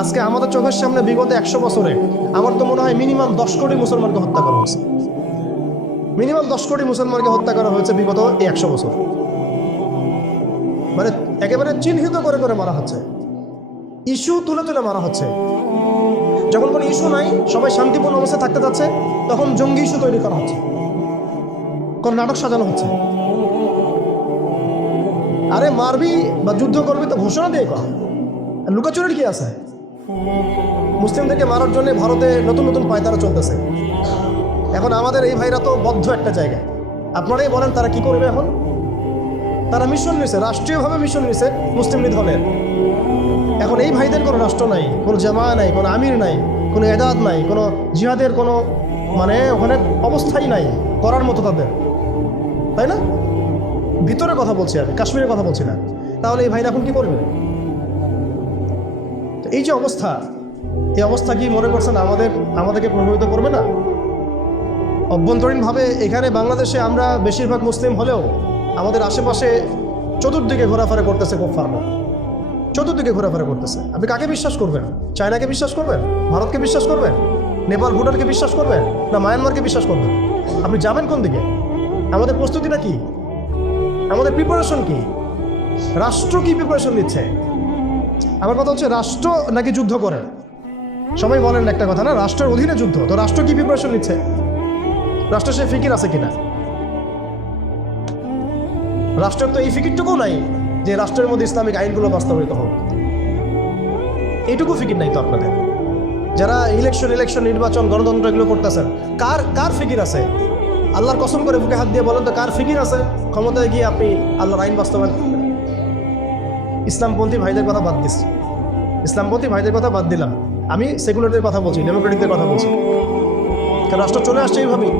আজকে আমাদের চোখের সামনে বিগত 100 বছরে আমার তো মনে হয় মিনিমাম 10 কোটি মুসলমানকে হত্যা করা হয়েছে। মিনিমাম 10 কোটি মুসলমানকে হত্যা করা হয়েছে বিগত এই 100 বছর। মানে একেবারে চিহ্নিত করে করে মারা হচ্ছে, ইস্যু তুলে তুলে মারা হচ্ছে। যখন কোনো ইস্যু নাই, সবাই শান্তিপূর্ণ অবস্থায় থাকতে যাচ্ছে, তখন জঙ্গি ইস্যু তৈরি করা হচ্ছে, কোন নাটক সাজানো হচ্ছে। আরে মারবি বা যুদ্ধ করবি তো ঘোষণা দিয়ে কর, লুকাচুরির কি আছে? মুসলিমদেরকে মারার জন্য ভারতে নতুন নতুন পায়তারা চলতেছে। এখন আমাদের এই ভাইরা তো বদ্ধ একটা জায়গায়। আপনারাই বলেন তারা কি করবে এখন? তারা মিশন নিয়েছে, রাষ্ট্রীয়ভাবে মিশন নিয়েছে মুসলিম লীগ হলের। এখন এই ভাইদের কোনো রাষ্ট্র নাই, কোনো জামা নাই, কোনো আমির নাই, কোনো এদাদ নাই, কোনো জিহাদের কোনো মানে ওখানে অবস্থাই নাই করার মতো তাদের, তাই না? ভিতরে কথা বলছি আমি, কাশ্মীরের কথা বলছি না। তাহলে এই ভাইরা এখন কি করবে? এই যে অবস্থা, এই অবস্থা কি মনে করছেন আমাদেরকে প্রভাবিত করবে না? অভ্যন্তরীণভাবে এখানে বাংলাদেশে আমরা বেশিরভাগ মুসলিম হলেও আমাদের আশেপাশে চতুর্দিকে ঘোরাফেরা করতেছে কুফফাররা, চতুর্দিকে ঘোরাফেরা করতেছে। আপনি কাকে বিশ্বাস করবেন? চায়নাকে বিশ্বাস করবেন? ভারতকে বিশ্বাস করবেন? নেপাল ভুটানকে বিশ্বাস করবেন? না মায়ানমারকে বিশ্বাস করবেন? আপনি যাবেন কোন দিকে? আমাদের প্রস্তুতিটা কি? আমাদের প্রিপারেশন কি? রাষ্ট্র কি প্রিপারেশন নিচ্ছে? আমার কথা হচ্ছে রাষ্ট্র নাকি যুদ্ধ করে? সবাই বলেন একটা কথা না, রাষ্ট্রের অধীনে যুদ্ধ। তো রাষ্ট্র কি প্রিপারেশন নিচ্ছে? রাষ্ট্রের সে ফিকির আছে কিনা? রাষ্ট্রের তো এই ফিকিরটুকু নাই যে রাষ্ট্রের মধ্যে ইসলামিক আইনগুলো বাস্তবায়িত হোক। এইটুকু ফিকির নাই তো আপনাদের। যারা ইলেকশন নির্বাচন গণতন্ত্র এগুলো করতেছেন, কার ফিকির আছে? আল্লাহর কসম করে বুকে হাত দিয়ে বলেন তো কার ফিকির আছে ক্ষমতায় গিয়ে আপনি আল্লাহর আইন বাস্তবায়ন করবেন? ইসলামপন্থী ভাইদের কথা বাদ দিচ্ছি, ইসলামপন্থী ভাইদের কথা বাদ দিলাম, আমি সেকুলারদের কথা বলছি, ডেমোক্রেটিকদের কথা বলছি। কারণ রাষ্ট্র চলে আসছে এইভাবেই।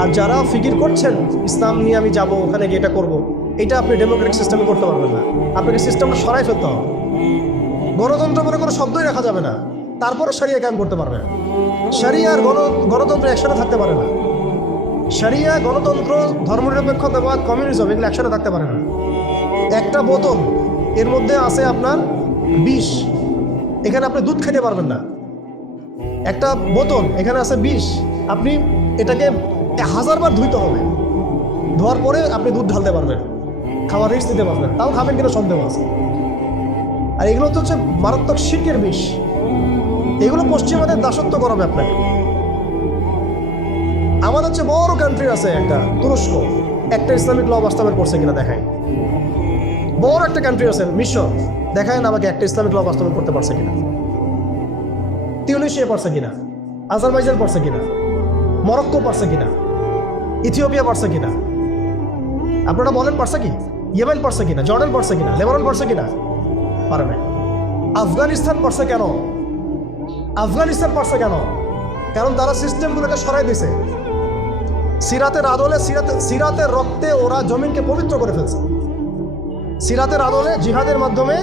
আর যারা ফিকির করছেন ইসলাম নিয়ে আমি যাব, ওখানে গিয়ে এটা করবো, এটা আপনি ডেমোক্রেটিক সিস্টেমে করতে পারবেন না। আপনাকে সিস্টেমটা সরাই ফেলতে হবে। গণতন্ত্র বলে কোনো শব্দই রাখা যাবে না, তারপরে শরিয়া কায়েম করতে পারবে। শরিয়া আর গণতন্ত্র একসাথে থাকতে পারে না। শরিয়া, গণতন্ত্র, ধর্মনিরপেক্ষতাবাদ, কমিউনিজম এগুলো একসাথে থাকতে পারে না। একটা বোতল, এর মধ্যে আছে আপনার বিষ, এখানে আপনি দুধ খেতে পারবেন না। একটা বোতল, এখানে আছে বিষ, আপনি এটাকে 1000 বার ধুইতে হবে। ধোয়ার পরে আপনি দুধ ঢালতে পারবেন, খাওয়ার রিস্ক দিতে পারবেন, তাও খাবেন কিনা সন্দেহ আছে। আর এগুলো তো হচ্ছে মারাত্মক শিরকের বিষ। এগুলো পশ্চিমাদের দাসত্ব করাবে আপনাকে। আমাদের হচ্ছে বড় কান্ট্রি আছে একটা তুরস্ক, একটা ইসলামিক ল বাস্তবায়ন করছে কিনা দেখায়। বড় একটা কান্ট্রি আছে মিশর, দেখায় না আমাকে একটা ইসলামিক ল বাস্তবায়ন করতে পারছে কিনা। তিউনিসিয়া পারছে কিনা, আজারবাইজান পারছে কিনা, মরক্কো পারছে কিনা, ইথিওপিয়া পারছে কিনা? আপনারা বলেন পারছে কি? ইয়েমেন পারছে কিনা, জর্ডান পারছে কিনা, লেবানন পারছে কিনা? পারে না। আফগানিস্তান পারছে কেন? আফগানিস্তান পারছে কেন? কারণ তারা সিস্টেমগুলোকে সরাই দিয়েছে। সিরাতের আদলে, সিরাতের রক্তে ওরা জমিনকে পবিত্র করে ফেলছে। সিরাতের আদলে জিহাদের মাধ্যমে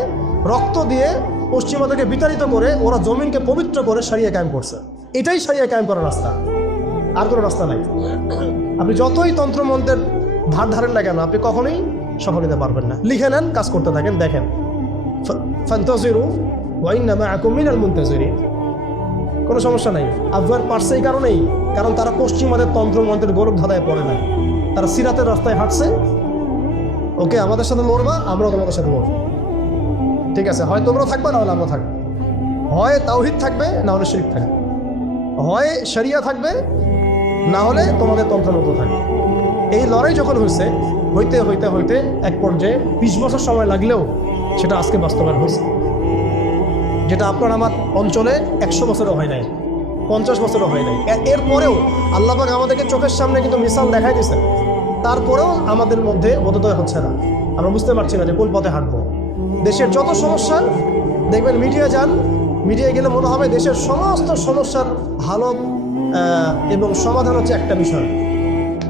রক্ত দিয়ে পশ্চিমাদেরকে বিতাড়িত করে ওরা জমিনকে পবিত্র করে শরিয়া কায়েম করছে। এটাই শরিয়া কায়েম করার রাস্তা, আর কোনো রাস্তা নাই। আপনি যতই তন্ত্রমন্ত্রের ধার ধারেন না কেন, আপনি কখনোই সফল হতে পারবেন না। লিখে নেন, কাজ করতে থাকেন, দেখেন। ফান্তাজিরু ওয়া ইন্না মাআকুম মিনাল মুনতাজিরিন। কোনো সমস্যা নাই। আফগান পারছে এই কারণেই, কারণ তারা পশ্চিমাদের তন্ত্রমন্ত্রের গৌরব ধাঁধায় পড়ে না। তারা সিরাতের রাস্তায় হাঁটছে। ওকে, আমাদের সাথে লড়বা, আমরাও তোমাদের সাথে লড়বো। ঠিক আছে, হয় তোমরাও থাকবে, না হলে আমরা থাকবো। হয় তাওহীদ থাকবে, না হলে শিরক থাকবে। হয় শরিয়া থাকবে, না হলে তোমাদের তন্ত্রমন্ত্র থাকবে। এই লড়াই যখন হইতে হইতে এক পর্যায়ে 20 বছর সময় লাগলেও সেটা আজকে বাস্তবায়ন হয়েছে। যেটা আপনার আমার অঞ্চলে 100 বছরও হয় নাই, 50 বছরও হয় নাই। এরপরেও আল্লাহ পাক আমাদেরকে চোখের সামনে কিন্তু মিসাল দেখাই দিয়েছে। তারপরেও আমাদের মধ্যে বোধোদয় হচ্ছে না। আমরা বুঝতে পারছি না যে কোন পথে হাঁটবো। দেশের যত সমস্যা দেখবেন, মিডিয়া যান, মিডিয়ায় গেলে মনে হবে দেশের সমস্ত সমস্যার হালত এবং সমাধান হচ্ছে একটা বিষয়,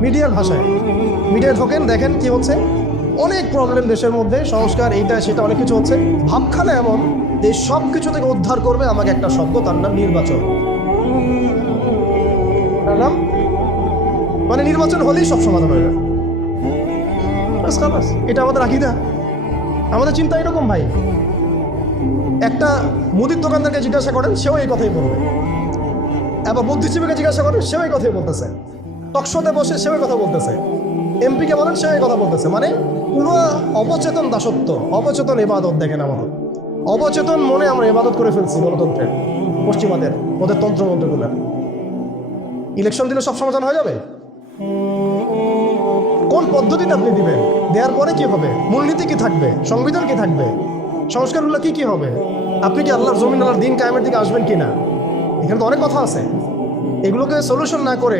মিডিয়ার ভাষায়। মিডিয়া ঢোকেন, দেখেন কি হচ্ছে। অনেক প্রবলেম দেশের মধ্যে, সংস্কার, এইটা সেটা অনেক কিছু হচ্ছে। ভাবখানা এমন যে সব কিছু থেকে উদ্ধার করবে আমাকে একটা শব্দ, তার নাম নির্বাচন। তার নাম মানে নির্বাচন হলেই সব সমাধান হয়ে যাবে। এটা আমাদের আকীদা, আমাদের চিন্তা এরকম ভাই। একটা মুদির দোকানদারকে জিজ্ঞাসা করেন, সেও এই কথাই বলবে। এবার বুদ্ধিজীবীকে জিজ্ঞাসা করেন, সেও এই কথাই বলতেছে। টকশোতে বসে সেও এই কথা বলতেছে। এমপিকে বলেন, সেও এই কথা বলতেছে। মানে পুরো অবচেতন দাসত্ব, অবচেতন ইবাদত। দেখেন আমাদের অবচেতন মনে আমরা ইবাদত করে ফেলছি গণতন্ত্রের, পশ্চিমাদের, ওদের তন্ত্রমন্ত্রগুলো। ইলেকশন দিলে সব সমাধান হয়ে যাবে? কোন পদ্ধতিতে আপনি দিবেন? দেওয়ার পরে কি হবে? মূলনীতি কি থাকবে? সংবিধান কি থাকবে? সংস্কারগুলো কি কি হবে? আপনি কি আল্লাহর জমিন, আল্লাহর দিন কায়েমের দিকে আসবেন কি না? এখানে তো অনেক কথা আছে। এগুলোকে সলিউশন না করে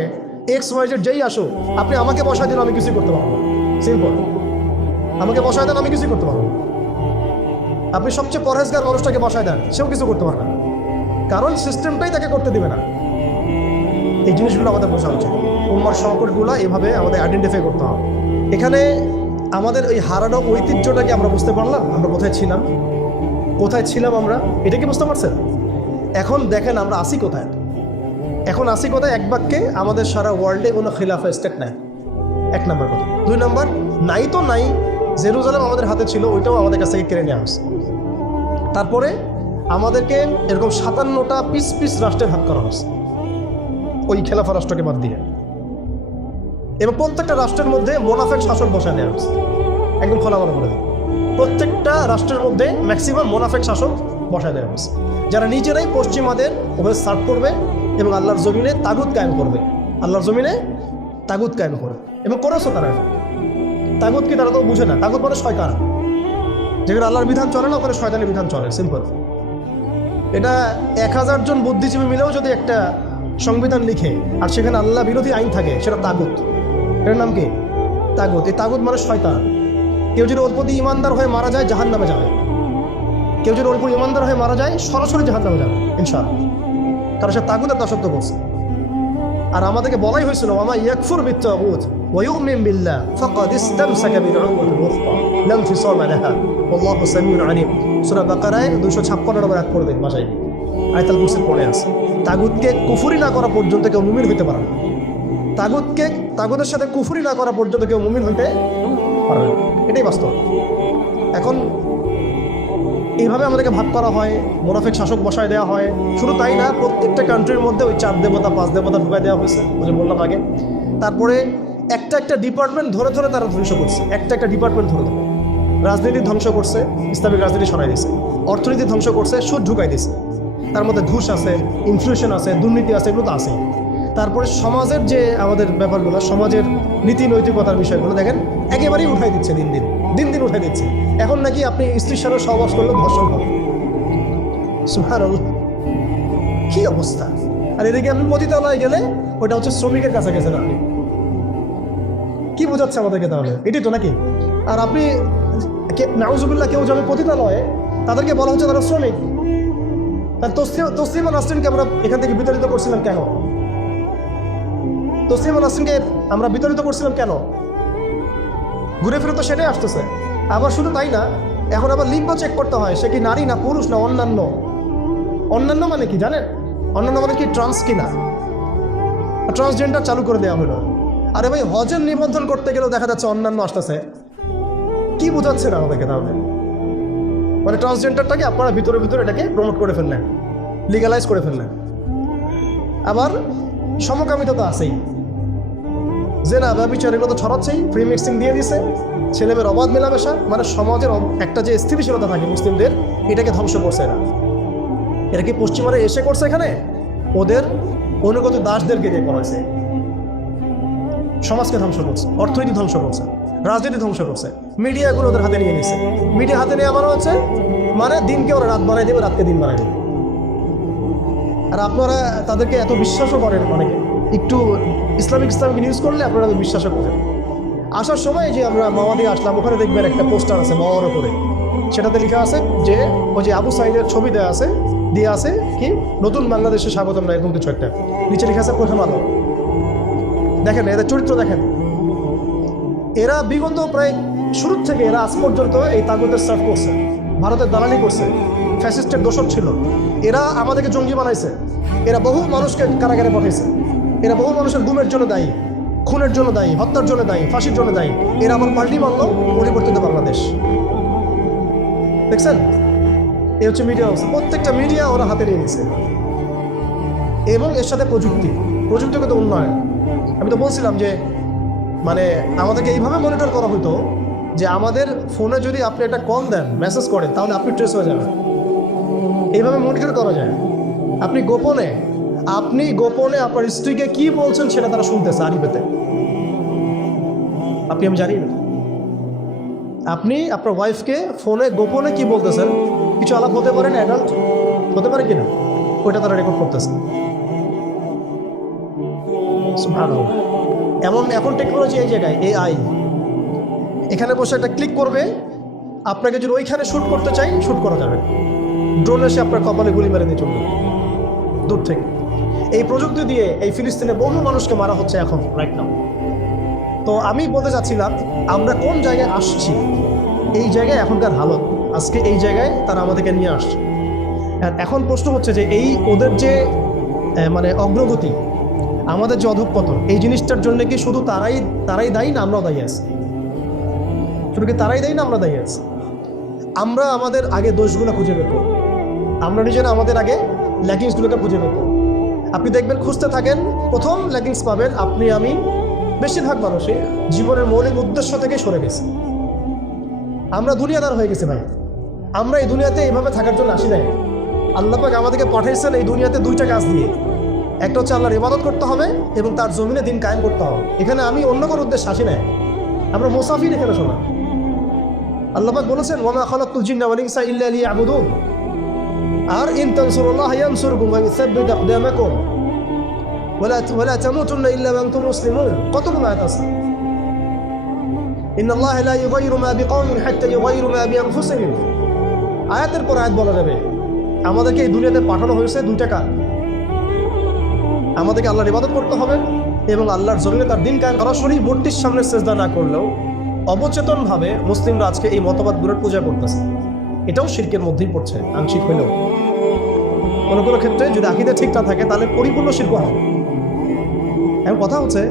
XYZ যেই আসো, আপনি আমাকে বসায় দিন, আমি কিছুই করতে পারবো না। সিম্পল। আমাকে বসায় দেন, আমি কিছুই করতে পারবো না। আপনি সবচেয়ে পরহেজগার মানুষটাকে বসায় দেন, সেও কিছু করতে পারবে না, কারণ সিস্টেমটাই তাকে করতে দিবে না। এই জিনিসগুলো আমাদের বোঝা উচিত। উম্মার সংকটগুলো এভাবে আমাদের আইডেন্টিফাই করতে হবে। এখানে আমাদের ওই হারানো ঐতিহ্যটাকে আমরা বুঝতে পারলাম, আমরা কোথায় ছিলাম, কোথায় ছিলাম আমরা, এটা কি বুঝতে পারছেন? এখন দেখেন আমরা আসি কোথায়। এখন আসি কোথায়? এক বাক্যে, আমাদের সারা ওয়ার্ল্ডে কোনো খিলাফা স্টেট নাই। এক নম্বর কথা। দুই নম্বর, নাই তো নাই, জেরুজালেম আমাদের হাতে ছিল, ওইটাও আমাদের কাছ থেকে কেড়ে নেওয়া হয়েছে। তারপরে আমাদেরকে এরকম 57টা পিস পিস রাষ্ট্রে ভাগ করা হয়েছে, ওই খেলাফা রাষ্ট্রকে বাদ দিয়ে। এবং প্রত্যেকটা রাষ্ট্রের মধ্যে মোনাফেক শাসক বসায় নেওয়া হয়েছে। একদম খোলামেলা বলে দিই, প্রত্যেকটা রাষ্ট্রের মধ্যে ম্যাক্সিমাম মোনাফেক শাসক বসায় দেওয়া হয়েছে, যারা নিজেরাই পশ্চিমাদের ওভাবে সার্ভ করবে এবং আল্লাহর জমিনে তাগুত কায়েম করবে। আল্লাহর জমিনে তাগুত কায়েম করবে এবং করেছে তারা। তাগুত কি তারা তো বুঝে না। তাগুত মানে শয়তান। যেখানে আল্লাহর বিধান চলে না, ওখানে শয়তানের বিধান চলে। সিম্পল। এটা 1000 জন বুদ্ধিজীবী মিলেও যদি একটা সংবিধান লিখে আর সেখানে আল্লাহ বিরোধী আইন থাকে, সেটা তাগুত। এটার নাম কি? তাগুত। এই তাগুত মানে শয়তান। কেউ যদি ওর প্রতি ইমানদার হয়ে মারা যায়, জাহান্নামে যাবে। কেউ যদি ওর প্রতি ইমানদার হয়ে মারা যায়, সরাসরি জাহান্নামে যাবে ইনশাআল্লাহ, কারণ সে তাগুতের দাসত্ব করছে। আর আমাদেরকে বলাই হয়েছিল, ওয়া মা ইয়াকফুর বিত-তাগুত ওয়া ইউমিন বিল্লাহ ফাকাদ ইসতামসাকা বিল-উরওয়াতিল ওয়ুসকা লা ইনফিসামা লাহা ওয়াল্লাহু সামিউন আলিম। সূরা বাকারায় 256 নম্বর আয়াত পড়বেন বাসায়, আয়াতুল কুরসি পড়ে আছে। তাগুতকে কুফরি না করা পর্যন্ত কেউ মুমিন হইতে পারে না। তাগুতের সাথে কুফরি না করা পর্যন্ত কেউ মুমিন হইতে পারে না। এটাই বাস্তব। এখন এইভাবে আমাদেরকে ভাগ করা হয়, মোনাফেক শাসক বসায় দেওয়া হয়। শুধু তাই না, প্রত্যেকটা কান্ট্রির মধ্যে ওই 4 দেবতা 5 দেবতা ঢুকাই দেওয়া হয়েছে, যে বললাম আগে। তারপরে একটা একটা ডিপার্টমেন্ট ধরে ধরে তারা ধ্বংস করছে। একটা ডিপার্টমেন্ট ধরে ধরে রাজনীতি ধ্বংস করছে, ইসলামিক রাজনীতি সরাই দিয়েছে। অর্থনীতি ধ্বংস করছে, সুদ ঢুকাই দিয়েছে। তার মধ্যে ঘুষ আছে, ইনফ্লেশন আছে, দুর্নীতি আছে, এগুলো তো আছেই। তারপরে সমাজের যে আমাদের ব্যাপারগুলো, সমাজের নীতি নৈতিকতার বিষয়গুলো দেখেন একেবারেই উঠাই দিচ্ছে, দিন দিন উঠাই দিচ্ছে। এখন নাকি আপনি স্ত্রীর সাথে সহবাস করলে ধর্ষণ হবে। সুবহানাল্লাহ, কি অবস্থা! আর এদিকে আপনি পতিতালয়ে গেলে ওটা হচ্ছে শ্রমিকের কাছে গেছেন আপনি। কি বোঝাচ্ছে আমাদেরকে তাহলে? এটাই তো নাকি? আর আপনি নাউজুবিল্লাহ, কেউ যাবে পতিতালয়ে, তাদেরকে বলা হচ্ছে তারা শ্রমিক। তার তসলিমা নাসরিনকে আমরা এখান থেকে বিতাড়িত করছিলাম কেন? তসলিমা নাসরিনকে আমরা বিতাড়িত করছিলাম কেন? ঘুরে ফিরে তো সেটাই আসতেছে। আবার শুধু তাই না, এখন আবার লিঙ্গ চেক করতে হয়, সে কি নারী না পুরুষ না অন্যান্য। অন্যান্য মানে কি জানেন? অন্যান্য মানে কি ট্রান্স কিনা, ট্রান্সজেন্ডার চালু করে দেওয়া হলো। আরে ভাই, হজের নিবন্ধন করতে গেলেও দেখা যাচ্ছে অন্যান্য আসতেছে। কি বোঝাচ্ছে না আমাদেরকে তাহলে? মানে ট্রান্সজেন্ডারটাকে আপনারা ভিতরে ভিতরে এটাকে প্রমোট করে ফেললেন, লিগালাইজ করে ফেললেন। আবার সমকামিতা তো আছেই, জেনা ব্যভিচার এগুলো তো ছড়াচ্ছেই, ফ্রি মিক্সিং দিয়ে দিছে, ছেলেমেয়ের অবাধ মেলামেশা। মানে সমাজের একটা যে স্থিতিশীলতা থাকে মুসলিমদের, এটাকে ধ্বংস করছে এরা। এরা কি পশ্চিমারা এসে করছে? এখানে ওদের অনুগত দাসদেরকে দিয়ে করাইছে। সমাজকে ধ্বংস করছে, অর্থনীতি ধ্বংস করছে, রাজনীতি ধ্বংস করছে, মিডিয়াগুলো ওদের হাতে নিয়ে নিছে। মিডিয়া হাতে নিয়ে আমার হচ্ছে মানে দিনকে ওরা রাত বানাই দেবে, রাতকে দিন বানাই দেবে। আর আপনারা তাদেরকে এত বিশ্বাসও করেন, অনেকে একটু ইসলামিক নিউজ করলে আপনারা বিশ্বাসও করেন। আসার সময় যে আমরা মাওয়াদি আসলাম, ওখানে দেখবেন একটা পোস্টার আছে বড় করে, সেটাতে লেখা আছে যে ওই যে আবু সাইদের ছবি দেওয়া আছে, দিয়ে আছে কি নতুন বাংলাদেশে স্বাগতম না, এরকম কিছু একটা। নিচে লেখা আছে প্রথম আলো। দেখেন এদের চরিত্র দেখেন। এরা বিগত প্রায় শুরুর থেকে এরা আজ পর্যন্ত এই তাগুতের সার্ভ করছে, ভারতের দালালি করছে, ফ্যাসিস্টের দোষক ছিল। এরা আমাদেরকে জঙ্গি বানাইছে, এরা বহু মানুষকে কারাগারে পাঠাইছে, এরা বহু মানুষের গুমের জন্য দায়ী, খুনের জন্য দায়ী, হত্যার জন্য দায়ী, ফাঁসির জন্য দায়ী। এরা আমার পাল্টি মানল পরিবর্তিত বাংলাদেশ। দেখছেন? এই হচ্ছে মিডিয়া অবস্থা। প্রত্যেকটা মিডিয়া ওরা হাতে নিয়ে নিয়েছে, এবং এর সাথে প্রযুক্তিগত উন্নয়ন। আমি তো বলছিলাম যে মানে আমাদেরকে এইভাবে মনিটর করা হতো যে আমাদের ফোনে যদি আপনি একটা কল দেন, মেসেজ করেন, তাহলে আপনি ট্রেস হয়ে যাবেন। এইভাবে মনিটর করা যায়। আপনি গোপনে আপনার স্ত্রীকে কি বলছেন সেটা তারা শুনতেছে আরিফেতে। আমি জানি না আপনি আপনার ওয়াইফকে ফোনে গোপনে কি বলতেছেন, কিছু আলাপ হতে পারে না, অ্যাডাল্ট হতে পারে কিনা, ওইটা তারা রেকর্ড করতেছে। এখন টেকনোলজি এই জায়গায়, AI এখানে বসে একটা ক্লিক করবে, আপনাকে যদি ওইখানে শ্যুট করতে চাই শ্যুট করা যাবে। ড্রোন এসে আপনার কপালে গুলি মেরে দিয়ে চলবে দূর থেকে। এই প্রযুক্তি দিয়ে এই ফিলিস্তিনে বহু মানুষকে মারা হচ্ছে এখন রাইট নাও। তো আমি বলতে চাচ্ছিলাম আমরা কোন জায়গায় আসছি, এই জায়গায় এখনকার হালত, আজকে এই জায়গায় তারা আমাদেরকে নিয়ে আসছে। আর এখন প্রশ্ন হচ্ছে যে এই ওদের যে মানে অগ্রগতি, আমাদের যে অধঃপতন, এই জিনিসটার জন্য কি শুধু তারাই দায়ী না আমরাও দায়ী আছি? শুধু কি তারাই দায়ী না আমরা দায়ী আছি? আমরা আমাদের আগে দোষগুলো খুঁজে বের করব, আমরা নিজেরা আমাদের আগে ল্যাকিংসগুলোকে খুঁজে বের করব। আপনি দেখবেন, খুঁজতে থাকেন, প্রথম ল্যাকিংস পাবেন আপনি, আমি, বেশিরভাগ মানুষই জীবনের মৌলিক উদ্দেশ্য থেকে সরে গেছে। আমরা দুনিয়াদার হয়ে গেছি ভাই। আমরা এই দুনিয়াতে এইভাবে থাকার জন্য আসি নাই। আল্লাহ পাক আমাদেরকে পাঠাইছেন এই দুনিয়াতে দুইটা কাজ দিয়ে। একটা হচ্ছে আল্লাহর ইবাদত করতে হবে এবং তার জমিনে দিন কায়েম করতে হবে। এখানে আমি অন্য কোনো উদ্দেশ্য আসি নাই, আমরা মুসাফির এখানে। শোনা আল্লাহ পাক বলেছেন, ওয়া মা খালাকতুল জিন্না ওয়াল ইনসা ইল্লা লিয়াবুদুন, আর ইন তানসুরুল্লাহ ইয়ানসুরকুম ওয়া ইউসাব্বিত আকদামাকুম ওয়ালা তামুতুন্না ইল্লা ওয়া আনতুম মুসলিমুন। কতগুলো আয়াত আছে। ইন্নাল্লাহ লা ইউগাইরু মা বিকওমিন হাত্তা ইউগাইরু মা বিআনফুসিহিম। আয়াতের পর আয়াত বলা যাবে আমাদেরকে এই দুনিয়াতে পাঠানো হয়েছে দুইটা কাজ। আমাদেরকে আল্লাহর ইবাদত করতে হবে এবং আল্লাহর জমিনে তার দিন কায়েম। সরাসরি মূর্তির সামনে সেজদা না করলেও অবচেতনভাবে মুসলিমরা আজকে এই মতবাদগুলোর পূজা করতেছে। এটাও শিরকের মধ্যেই পড়ছে আংশিক হলেও। কোনো কোনো ক্ষেত্রে যদি আকীদা ঠিক না থাকে তাহলে পরিপূর্ণ শিরক হয়। এখন কথা হচ্ছে,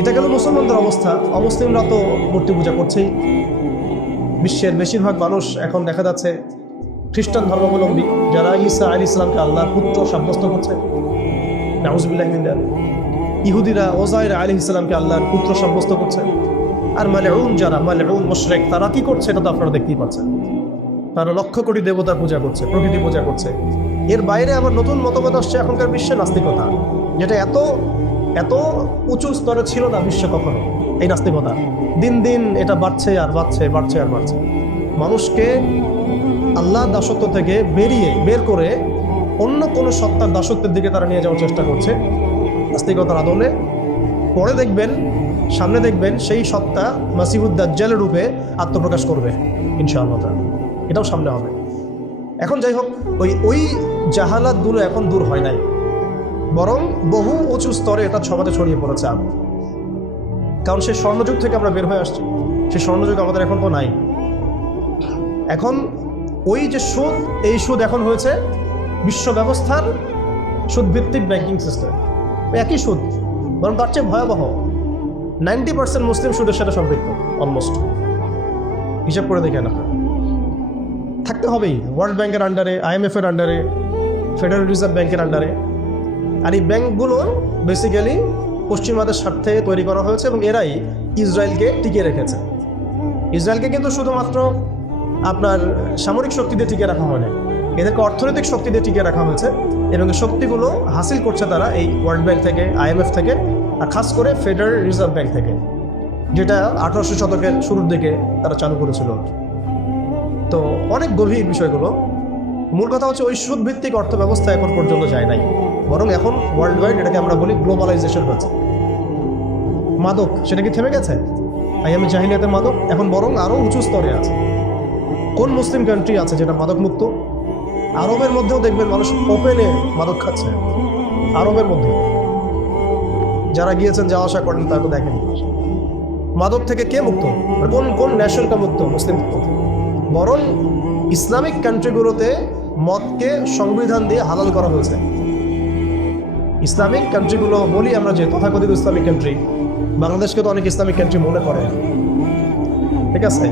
এটা গেল মুসলমানদের অবস্থা। অমুসলিমরা তো মূর্তি পূজা করছেই। বিশ্বের বেশিরভাগ মানুষ এখন দেখা যাচ্ছে খ্রিস্টান ধর্মাবলম্বী, যারা ঈসা আলাইহিস সালামকে আল্লাহর পুত্র সাব্যস্ত করছে, নাউযুবিল্লাহি মিন যালিক। ইহুদিরা ওযাইর আলাইহিস সালামকে আল্লাহর পুত্র সাব্যস্ত করছে। আর মালউন মুশরিক, তারা কি করছে এটা তো আপনারা দেখতেই পাচ্ছেন। তারা লক্ষ কোটি দেবতার পূজা করছে, প্রকৃতি পূজা করছে। এর বাইরে আবার নতুন মতবাদ আসছে এখনকার বিশ্বে, নাস্তিকতা, যেটা এত উঁচু স্তরে ছিল না বিশ্বে কখনো। এই নাস্তিকতা দিন দিন এটা বাড়ছে আর বাড়ছে। মানুষকে আল্লাহর দাসত্ব থেকে বের করে অন্য কোনো সত্তার দাসত্বের দিকে তারা নিয়ে যাওয়ার চেষ্টা করছে নাস্তিকতার আদলে। পরে দেখবেন, সামনে দেখবেন সেই সত্তা মাসিহুদ দাজ্জালের রূপে আত্মপ্রকাশ করবে ইনশাআল্লাহ। এটাও সামনে হবে। এখন যাই হোক, ওই জাহালাতগুলো এখন দূর হয় নাই, বরং বহু উঁচু স্তরে এটা সমাজে ছড়িয়ে পড়েছে। কারণ সেই স্বর্ণযুগ থেকে আমরা বের হয়ে আসছি, সেই স্বর্ণযুগ আমাদের এখন তো নাই। এখন ওই যে সুদ, এই সুদ এখন হয়েছে বিশ্ব ব্যবস্থার সুদভিত্তিক ব্যাংকিং সিস্টেম। একই সুদ, বরং তার চেয়ে ভয়াবহ। 90% মুসলিম সুদের সাথে সম্পৃক্ত অলমোস্ট। হিসাব করে দেখেন, থাকতে হবেই ওয়ার্ল্ড ব্যাংকের আন্ডারে, IMF এর আন্ডারে, ফেডারেল রিজার্ভ ব্যাংকের আন্ডারে। আর এই ব্যাংকগুলো বেসিক্যালি পশ্চিমাদের স্বার্থে তৈরি করা হয়েছে এবং এরাই ইসরায়েলকে টিকিয়ে রেখেছে। ইসরায়েলকে কিন্তু শুধুমাত্র আপনার সামরিক শক্তি দিয়ে টিকিয়ে রাখা হয় না, এদেরকে অর্থনৈতিক শক্তি দিয়ে টিকিয়ে রাখা হয়েছে। এবং এই শক্তিগুলো হাসিল করছে তারা এই ওয়ার্ল্ড ব্যাংক থেকে, IMF থেকে, আর খাস করে ফেডারেল রিজার্ভ ব্যাংক থেকে, যেটা 1800 শতকের শুরুর দিকে তারা চালু করেছিল। তো অনেক গভীর বিষয়গুলো। মূল কথা হচ্ছে ওই সুদভিত্তিক অর্থ ব্যবস্থা এখন পর্যন্ত যায় নাই, বরং এখন ওয়ার্ল্ড ওয়াইড এটাকে আমরা বলি গ্লোবালাইজেশন হচ্ছে। মাদক সেটা কি থেমে গেছে? আইয়ামে জাহিলিয়াতের মাদক এখন বরং আরও উঁচু স্তরে আছে। কোন মুসলিম কান্ট্রি আছে যেটা মাদক মুক্ত? আরবের মধ্যেও দেখবেন মানুষ ওপেনে মাদক খাচ্ছে। আরবের মধ্যে যারা গিয়েছেন, যাওয়া আসা করেন, তারা তো দেখেন মাদক থেকে কে মুক্ত, কোন ন্যাশনটা মুক্ত? মুসলিম মুক্ত। বরং ইসলামিক কান্ট্রিগুলোতে মদকে সংবিধান দিয়ে হালাল করা হয়েছে। ইসলামিক কান্ট্রিগুলো বলি আমরা যে তথাকথিত ইসলামিক কান্ট্রি, বাংলাদেশকে তো অনেক ইসলামিক কান্ট্রি মনে করে, ঠিক আছে?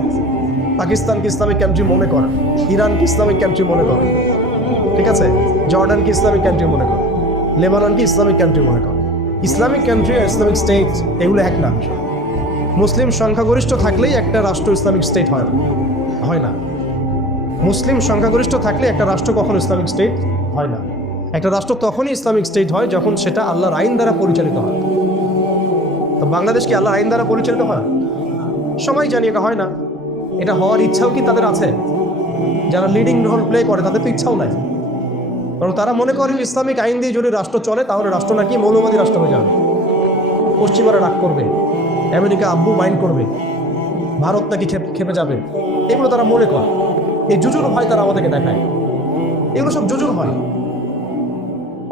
পাকিস্তানকে ইসলামিক কান্ট্রি মনে করে, ইরানকে ইসলামিক কান্ট্রি মনে করে, ঠিক আছে, জর্ডানকে ইসলামিক কান্ট্রি মনে করে, লেবাননকে ইসলামিক কান্ট্রি মনে করে। ইসলামিক কান্ট্রি আর ইসলামিক স্টেট এগুলো এক না। মুসলিম সংখ্যাগরিষ্ঠ থাকলেই একটা রাষ্ট্র ইসলামিক স্টেট হয় না, হয় না। মুসলিম সংখ্যাগরিষ্ঠ থাকলে একটা রাষ্ট্র কখনো ইসলামিক স্টেট হয় না। একটা রাষ্ট্র তখনই ইসলামিক স্টেট হয় যখন সেটা আল্লাহর আইন দ্বারা পরিচালিত হয়। তো বাংলাদেশ কি আল্লাহর আইন দ্বারা পরিচালিত হয়? সবাই জানি এটা হয় না। এটা হওয়ার ইচ্ছাও কি তাদের আছে? যারা লিডিং রোল প্লে করে তাদের তো ইচ্ছাও নাই, কারণ তারা মনে করেন ইসলামিক আইন দিয়ে যদি রাষ্ট্র চলে তাহলে রাষ্ট্র নাকি মৌলবাদী রাষ্ট্র হয়ে যাবে, পশ্চিমারা রাগ করবে, আমেরিকা আব্বু মাইন্ড করবে, ভারত নাকি খেপে যাবে, এগুলো তারা মনে করে। এই জুজুর ভয় তারা আমাদেরকে দেখায়, এগুলো সব জুজুর ভয়।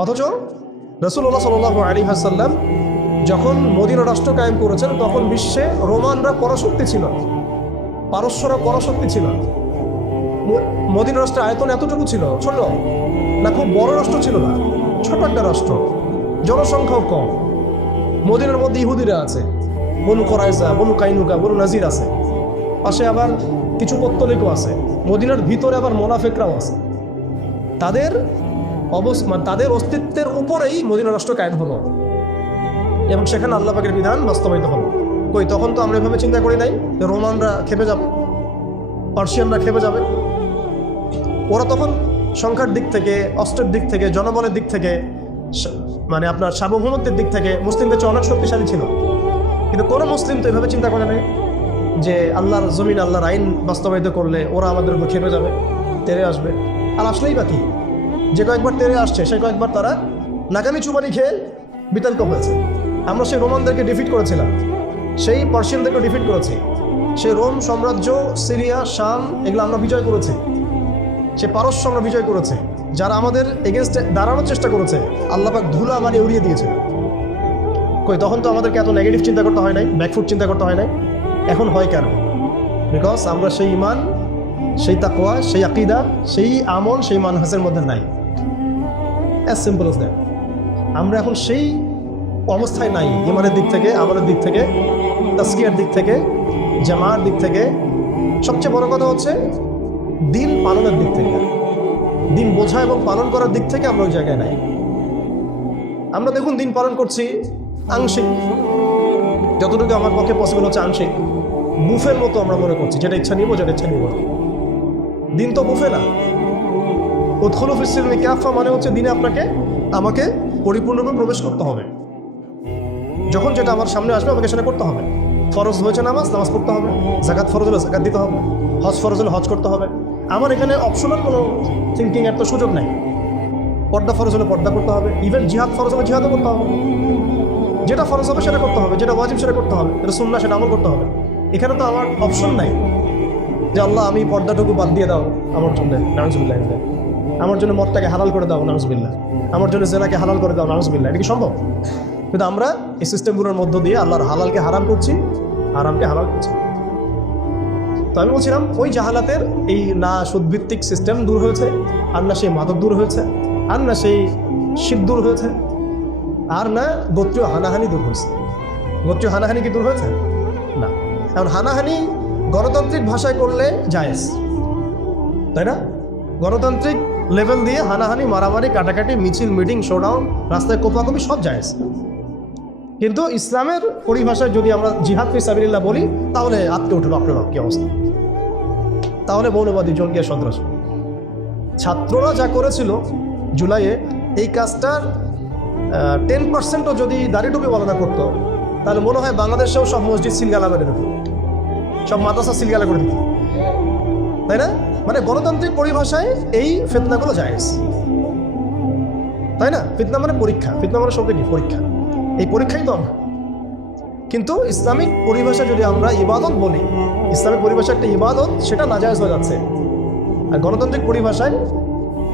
অথচ রাসূলুল্লাহ সাল্লাল্লাহু আলাইহি ওয়াসাল্লাম যখন মদিনা রাষ্ট্র কায়েম করেছেন তখন বিশ্বে রোমানরা পরাশক্তি ছিল, পারস্যরা পরাশক্তি ছিল। মদিনা রাষ্ট্রের আয়তন এতটুকু ছিল, ছোট না, খুব বড় রাষ্ট্র ছিল না, ছোট একটা রাষ্ট্র, জনসংখ্যাও কম। মদিনার মধ্যে ইহুদিরা আছে, বনু কোরাইজা, বনু কাইনুকা, বনু নাজির আছে, পাশে আবার কিছু পত্তলিকও আছে, মদিনার ভিতরে আবার মোনাফেকরাও আছে। তাদের তাদের অস্তিত্বের উপরেই মদিনা রাষ্ট্র কায়েম হলো এবং সেখানে আল্লাহ পাকের বিধান বাস্তবায়িত হলো। কই তখন তো আমরা এভাবে চিন্তা করি নাই যে রোমানরা খেপে যাবে, পার্সিয়ানরা খেপে যাবে। ওরা তখন সংখ্যার দিক থেকে, অস্ত্রের দিক থেকে, জনবলের দিক থেকে, মানে আপনার সার্বভৌমত্বের দিক থেকে মুসলিমদের চেয়ে অনেক শক্তিশালী ছিল। কিন্তু কোনো মুসলিম তো এভাবে চিন্তা করে নাই যে আল্লাহর জমিন, আল্লাহর আইন বাস্তবায়িত করলে ওরা আমাদের উপর খেপে যাবে, তেরে আসবে। আর আসলেই বাকি যে কয়েকবার তেরে আসছে সে কয়েকবার তারা নাকামি চুবানি খেয়ে বিতর্ক হয়েছে। আমরা সেই রোমানদেরকে ডিফিট করেছিলাম, সেই পার্সিয়ানদেরকে ডিফিট করেছি, সেই রোম সাম্রাজ্য, সিরিয়া, শাম এগুলো আমরা বিজয় করেছি, সে পারস্য আমরা বিজয় করেছে। যারা আমাদের এগেনস্টে দাঁড়ানোর চেষ্টা করেছে আল্লাহ পাক ধুলা মারিয়ে উড়িয়ে দিয়েছে। কই তখন তো আমাদেরকে এত নেগেটিভ চিন্তা করতে হয় নাই, ব্যাকফুট চিন্তা করতে হয় নাই। এখন হয় কেন? বিকজ আমরা সেই ঈমান, সেই তাকওয়া, সেই আকীদা, সেই আমল, সেই মানহাজের মধ্যে নাই। As simple as that. আমরা এখন সেই অবস্থায় নাই, ঈমানের দিক থেকে, আমলের দিক থেকে, তাসকিয়ার দিক থেকে, জামার দিক থেকে। সবচেয়ে বড় কথা হচ্ছে দিন পালনের দিক থেকে, দিন বোঝা এবং পালন করার দিক থেকে আমরা ওই জায়গায় নাই। আমরা দেখুন দিন পালন করছি আংশিক, যতটুকু আমার পক্ষে পসিবল হচ্ছে আংশিক, বুফের মতো আমরা মনে করছি, যেটা ইচ্ছা নিব, যেটা ইচ্ছা নিব। দিন তো বুফে না। উদখুলু ফিস-সিলমি কাফা মানে হচ্ছে দিনে আমাকে পরিপূর্ণভাবে প্রবেশ করতে হবে। যখন যেটা আমার সামনে আসবে আমাকে সেটা করতে হবে। ফরজ হয়েছে নামাজ পড়তে হবে, যাকাত ফরজ হলে যাকাত দিতে হবে, হজ ফরজ হলে হজ করতে হবে। আমার এখানে অপশনাল কোনো থিঙ্কিং এর তো সুযোগ নাই। পর্দা ফরজ হলে পর্দা করতে হবে, ইভেন জিহাদ ফরজ হলে জিহাদও করতে হবে। যেটা ফরজ হবে সেটা করতে হবে, যেটা ওয়াজিব সেটা করতে হবে, যেটা সুন্নাহ সেটা আমল করতে হবে। এখানে তো আমার অপশন নাই যে আল্লাহ আমি পর্দাটুকু বাদ দিয়ে দাও আমার জন্য, নাউজুবিল্লাহ, আমার জন্য মদটাকে হালাল করে দাও, নাউজুবিল্লাহ, আমার জন্য জেনাকে হালাল করে দাও, নাউজুবিল্লাহ। এটা কি সম্ভব? কিন্তু আমরা এই সিস্টেমগুলোর মধ্য দিয়ে আল্লাহর হালালকে হারাম করছি, হারামকে হালাল করছি। তো আমি বলছিলাম ওই জাহালাতের এই না সুদভিত্তিক সিস্টেম দূর হয়েছে, আর না সেই মাদক দূর হয়েছে, আর না সেই শিব দূর হয়েছে, আর না গোত্রীয় হানাহানি দূর হয়েছে। গোত্রীয় হানাহানি কি দূর হয়েছে? না। এখন হানাহানি গণতান্ত্রিক ভাষায় করলে জায়েজ, তাই না? গণতান্ত্রিক লেভেল দিয়ে হানাহানি, মারামারি, কাটাকাটি, মিছিল, মিটিং, শোডাউন, রাস্তায় কোপাকুপি সব জায়েজ। কিন্তু ইসলামের পরিভাষায় যদি আমরা জিহাদ ফি সাবিলিল্লাহ বলি তাহলে আটকে উঠলো আপনার কি অবস্থা, তাহলে মৌলবাদী জঙ্গিয়া সন্ত্রাস। ছাত্ররা যা করেছিল জুলাইয়ে, এই কাজটার 10%ও যদি দাড়ি টুপি বলা না করতো তাহলে মনে হয় বাংলাদেশেও সব মসজিদ সিলগালা মেরে দিত, সব মাদ্রাসা সিলগালা করে দিত, তাই না? মানে গণতান্ত্রিক পরিভাষায় এই ফিতনাগুলো জায়েজ, তাই না? ফিতনা মানে পরীক্ষা, ফিতনা মানে শব্দ কি? পরীক্ষা। এই পরীক্ষাই তো আমরা। কিন্তু ইসলামিক পরিভাষা যদি আমরা ইবাদত বলি, ইসলামিক পরিভাষা একটা ইবাদত, সেটা নাজায়েজ হয়ে যাচ্ছে। আর গণতান্ত্রিক পরিভাষায়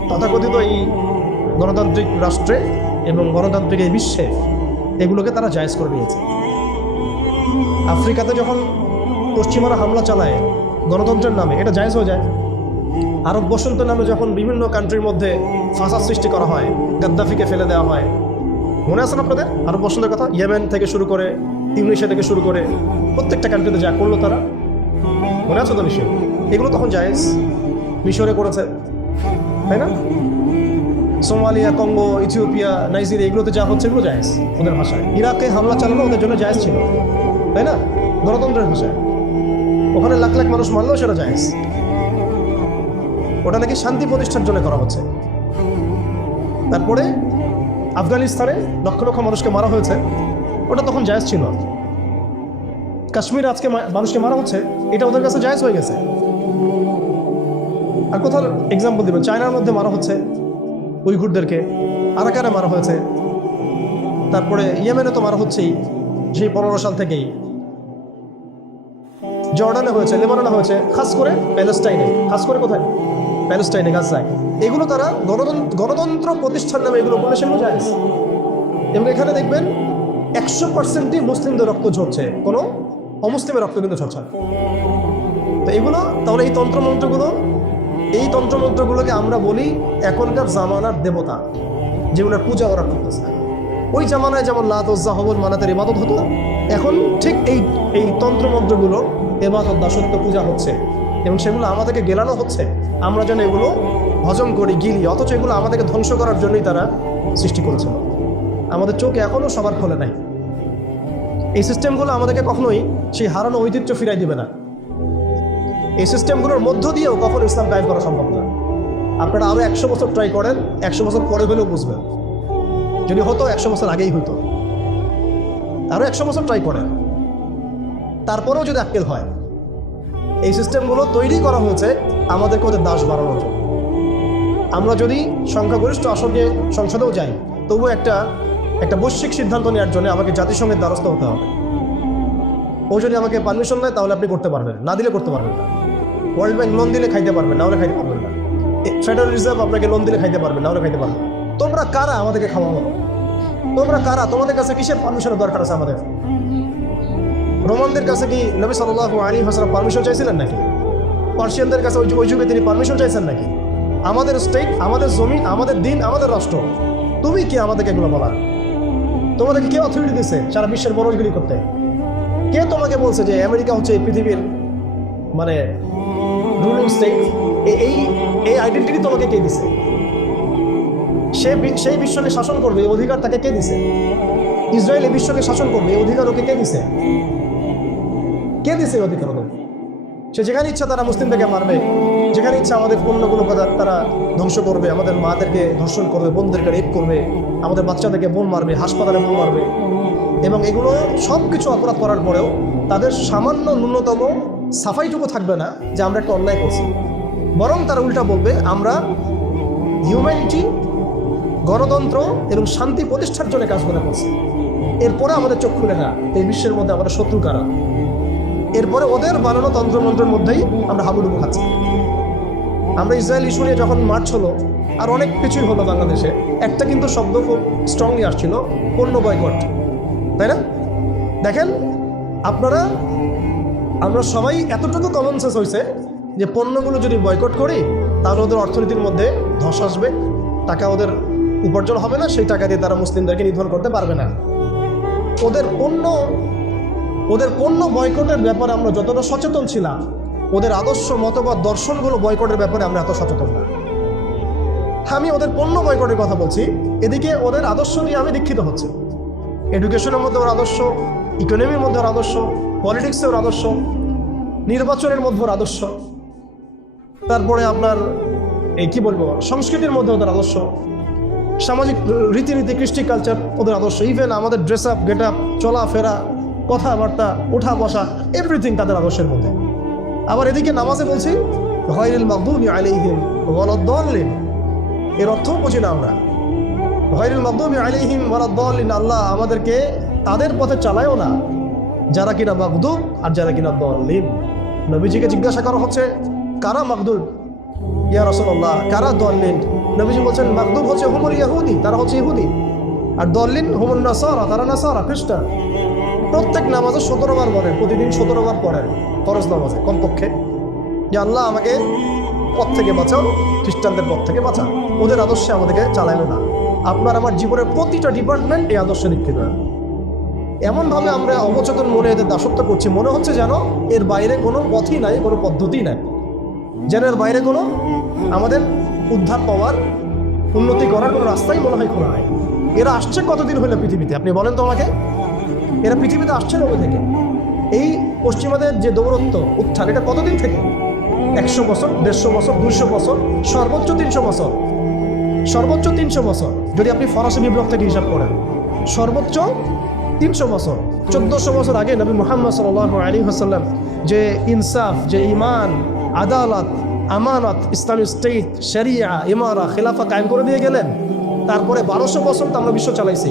তথাকথিত এই গণতান্ত্রিক রাষ্ট্রে এবং গণতান্ত্রিক এই বিশ্বে এগুলোকে তারা জায়েজ করে নিয়েছে। আফ্রিকাতে যখন পশ্চিমারা হামলা চালায় গণতন্ত্রের নামে, এটা জায়েজ হয়ে যায়। আরব বসন্তের নামে যখন বিভিন্ন কান্ট্রির মধ্যে ফাসাদ সৃষ্টি করা হয়, গাদ্দাফিকে ফেলে দেওয়া হয়, মনে আছে না আপনাদের আরব বসন্তের কথা? ইয়েমেন থেকে শুরু করে, তিউনিসিয়া থেকে শুরু করে প্রত্যেকটা কান্ট্রিতে যা করলো তারা, মনে আছে তো নিশ্চয়ই? এগুলো তখন জায়েজ, মিশরে করেছে, তাই না? সোমালিয়া, কঙ্গো, ইথিওপিয়া, নাইজেরিয়া, এগুলোতে যা হচ্ছে এগুলো জায়েজ ওদের ভাষায়। ইরাকে হামলা চালানো ওদের জন্য জায়েজ ছিল, তাই না? গণতন্ত্রের ভাষায় ওখানে লাখ লাখ মানুষ মারলেও সেটা জায়েজ। ওটা নাকি শান্তি প্রতিষ্ঠার জন্য করা হচ্ছে। তারপরে আফগানিস্তানে লক্ষ লক্ষ মানুষকে মারা হয়েছে, ওটা তখন জায়েজ ছিল। কাশ্মীর আজকে মানুষকে মারা হচ্ছে, এটা ওদের কাছে জায়েজ হয়ে গেছে। আর কোথাও এক্সাম্পল দিবেন, চায়নার মধ্যে মারা হচ্ছে উইঘুরদেরকে, আরাকানে মারা হয়েছে, তারপরে ইয়েমেনে তো মারা হচ্ছেই সেই 15 সাল থেকেই, জর্ডানে হয়েছে, লেবাননে হয়েছে, খাস করে প্যালেস্টাইনে, খাস করে কোথায়? প্যালেস্টাইনে, গাজায়। এগুলো তারা গণতন্ত্র প্রতিষ্ঠান নামে এগুলো বলে, সেগুলো জায়েজ। এবং এখানে দেখবেন 100%ই মুসলিমদের রক্ত ঝরছে, কোনো অমুসলিমের রক্ত কিন্তু ঝরছে না। তো এগুলো তাহলে এই তন্ত্রমন্ত্রগুলোকে আমরা বলি এখনকার জামানার দেবতা, যেগুলোর পূজা ওরা করতেছে। ওই জামানায় যেমন লাত, উজ্জা, হবল, মানাতের ইবাদত হতো, এখন ঠিক এই তন্ত্রমন্ত্রগুলো ইবাদত, দাসত্ব, পূজা হচ্ছে, এবং সেগুলো আমাদেরকে গেলানো হচ্ছে, আমরা যেন এগুলো হজম করি, গিলি। অথচ এগুলো আমাদেরকে ধ্বংস করার জন্যই তারা সৃষ্টি করেছিল। আমাদের চোখ এখনও সবার খোলে নাই। এই সিস্টেমগুলো আমাদেরকে কখনোই সেই হারানো ঐতিহ্য ফিরাই দিবে না। এই সিস্টেমগুলোর মধ্য দিয়েও কখনো ইসলাম কায়েম করা সম্ভব না। আপনারা আরও 100 বছর ট্রাই করেন, 100 বছর পরে হলেও বুঝবেন। যদি হতো 100 বছর আগেই হতো। আরও 100 বছর ট্রাই করেন, তারপরেও যদি আক্কেল হয়। এই সিস্টেমগুলো তৈরি করা হয়েছে আমাদেরকে ওদের দাস বাড়ানোর জন্য। আমরা যদি সংখ্যাগরিষ্ঠ আসনে সংসদেও যাই, তবুও একটা বৈশ্বিক সিদ্ধান্ত নেওয়ার জন্য আমাকে জাতিসংঘের দ্বারস্থ হতে হবে। ও যদি আমাকে পারমিশন দেয় তাহলে আপনি করতে পারবেন, না দিলে করতে পারবেন না। ওয়ার্ল্ড ব্যাংক লোন দিলে খাইতে পারবেন, না হলে খাইতে পারবেন না। ফেডারেল রিজার্ভ আপনাকে লোন দিলে খাইতে পারবেন, না হলে খাইতে পারবেন। তোমরা কারা আমাদেরকে খাওয়াবো? তোমরা কারা? তোমাদের কাছে কিসের পারমিশনের দরকার আছে আমাদের? রোমানদের কাছে কি নবী সাল্লাল্লাহু আলাইহি ওয়াসাল্লাম পারমিশন চাইছিলেন নাকি? পার্সিয়ানদের কাছে ওই যুগে তিনি পারমিশন চাইছেন নাকি? আমাদের স্টেট, আমাদের জমি, আমাদের দিন, আমাদের রাষ্ট্র, তুমি কি আমাদেরকে এগুলো বলার? তোমাদেরকে কে অথরিটি দিচ্ছে সারা বিশ্বের বড়গিরি করতে? কে তোমাকে বলছে যে আমেরিকা হচ্ছে এই পৃথিবীর মানে রুলিং স্টেট? এই আইডেন্টিটি তোমাকে কে দিছে? সেই বিশ্বকে শাসন করবে, এই অধিকার তাকে কে দিছে? ইসরায়েল এই বিশ্বকে শাসন করবে, এই অধিকার ওকে কে দিছে? কে দিছে এই অধিকার ওদের? সে যেখানে ইচ্ছা তারা মুসলিমদেরকে মারবে, যেখানে ইচ্ছা আমাদের পণ্যগুলো তারা ধ্বংস করবে, আমাদের মাদেরকে ধর্ষণ করবে, বোনদেরকে রেপ করবে, আমাদের বাচ্চাদেরকে বোম মারবে, হাসপাতালে বোম মারবে। এবং এগুলো সব কিছু অপরাধ করার পরেও তাদের সামান্য ন্যূনতম সাফাইটুকু থাকবে না যে আমরা একটা অন্যায় করছি। বরং তারা উল্টা বলবে আমরা হিউম্যানিটি, গণতন্ত্র এবং শান্তি প্রতিষ্ঠার জন্য কাজগুলো করছি। এরপরে আমাদের চোখ খুলে না এই বিশ্বের মধ্যে আমাদের শত্রু কারা। এরপরে ওদের বানানো তন্ত্রমন্ত্রের মধ্যেই আমরা হাবুডুবু খাচ্ছি। আমরা ইসরায়েল ইস্যু নিয়ে যখন মার্চ হলো, আর অনেক কিছুই হলো বাংলাদেশে, একটা কিন্তু শব্দ খুব স্ট্রংলি আসছিল, পণ্য বয়কট, তাই না? দেখেন আমরা সবাই এতটুকু কমন সেন্স হয়েছে যে পণ্যগুলো যদি বয়কট করি তাহলে ওদের অর্থনীতির মধ্যে ধস আসবে, টাকা ওদের উপার্জন হবে না, সেই টাকা দিয়ে তারা মুসলিমদেরকে নিধন করতে পারবে না। ওদের পণ্য বয়কটের ব্যাপারে আমরা যতটা সচেতন ছিলাম, ওদের আদর্শ, মতবাদ, দর্শনগুলো বয়কটের ব্যাপারে আমরা এত সচেতন না। আমি ওদের পণ্য বয়কটের কথা বলছি, এদিকে ওদের আদর্শ নিয়ে আমি দীক্ষিত হচ্ছে। এডুকেশনের মধ্যে ওর আদর্শ, ইকোনমির মধ্যে ওর আদর্শ, পলিটিক্সে ওর আদর্শ, নির্বাচনের মধ্যে ওর আদর্শ, তারপরে আপনার সংস্কৃতির মধ্যে ওদের আদর্শ, সামাজিক রীতিনীতি, কৃষ্টি কালচার ওদের আদর্শ, ইভেন আমাদের ড্রেস আপ, গেট আপ, চলাফেরা, কথাবার্তা, ওঠা বসা, এভরিথিং তাদের আদর্শের মধ্যে। আবার এদিকে নামাজে বলছি গায়রিল মাগদুবি আলাইহিম ওয়ালাদ-দাল্লিন, এর অর্থও বুঝি না আমরা। গায়রিল মাগদুবি আলাইহিম ওয়ালাদ-দাল্লিন, আল্লাহ আমাদেরকে তাদের পথে চালায়ও না যারা কিনা মাগদুব আর যারা কিনা দাল্লিন। নবীজিকে জিজ্ঞাসা করা হচ্ছে কারা মাগদুব ইয়া রাসূলুল্লাহ, কারা দাল্লিন? নবীজি বলছেন মাগদুব হচ্ছে হুমুল ইহুদি, তারা হচ্ছে ইহুদি, আর দাল্লিন হুমুন নাসারা, তারা নাসারা, খ্রিস্টান। প্রত্যেক নামাজে 17 বার পড়েন, প্রতিদিন 17 বার পড়েন ফরজ নামাজে কমপক্ষে, যে আল্লাহ আমাকে পথ থেকে বাঁচাও, খ্রিস্টানদের পথ থেকে বাঁচাও, ওদের আদর্শে আমাদেরকে চালাইলো না। আপনার আমার জীবনের প্রতিটা ডিপার্টমেন্ট এই আদর্শে নিক্ষিপ্ত। এমনভাবে আমরা অবচেতন মনে এদের দাসত্ব করছি, মনে হচ্ছে যেন এর বাইরে কোনো পথই নাই, কোনো পদ্ধতি নাই। যেন এর বাইরে কোনো আমাদের উদ্ধার পাওয়ার, উন্নতি করার কোনো রাস্তাই মনে হয় খোলা হয়। এরা আসছে কতদিন হলো পৃথিবীতে, আপনি বলেন তো আমাকে? এরা পৃথিবীতে আসছে কবে থেকে? এই পশ্চিমাদের যে দৌরত্ব উত্থান, এটা কতদিন থেকে? 100 বছর, 150 বছর, 200 বছর, সর্বোচ্চ 300 বছর। সর্বোচ্চ 300 বছর যদি আপনি ফরাসি বিপ্লব থেকে হিসাব করেন, সর্বোচ্চ 300 বছর। 1400 বছর আগে নবী মুহাম্মদ সাল্লাল্লাহু আলাইহি ওয়াসাল্লাম যে ইনসাফ, যে ঈমান, আদালত, আমানত, ইসলামিক স্টেট, শরিয়া, ইমারা, খিলাফা কায়েম করে দিয়ে গেলেন। তারপরে 1200 বছর তো আমরা বিশ্ব চালাইছি।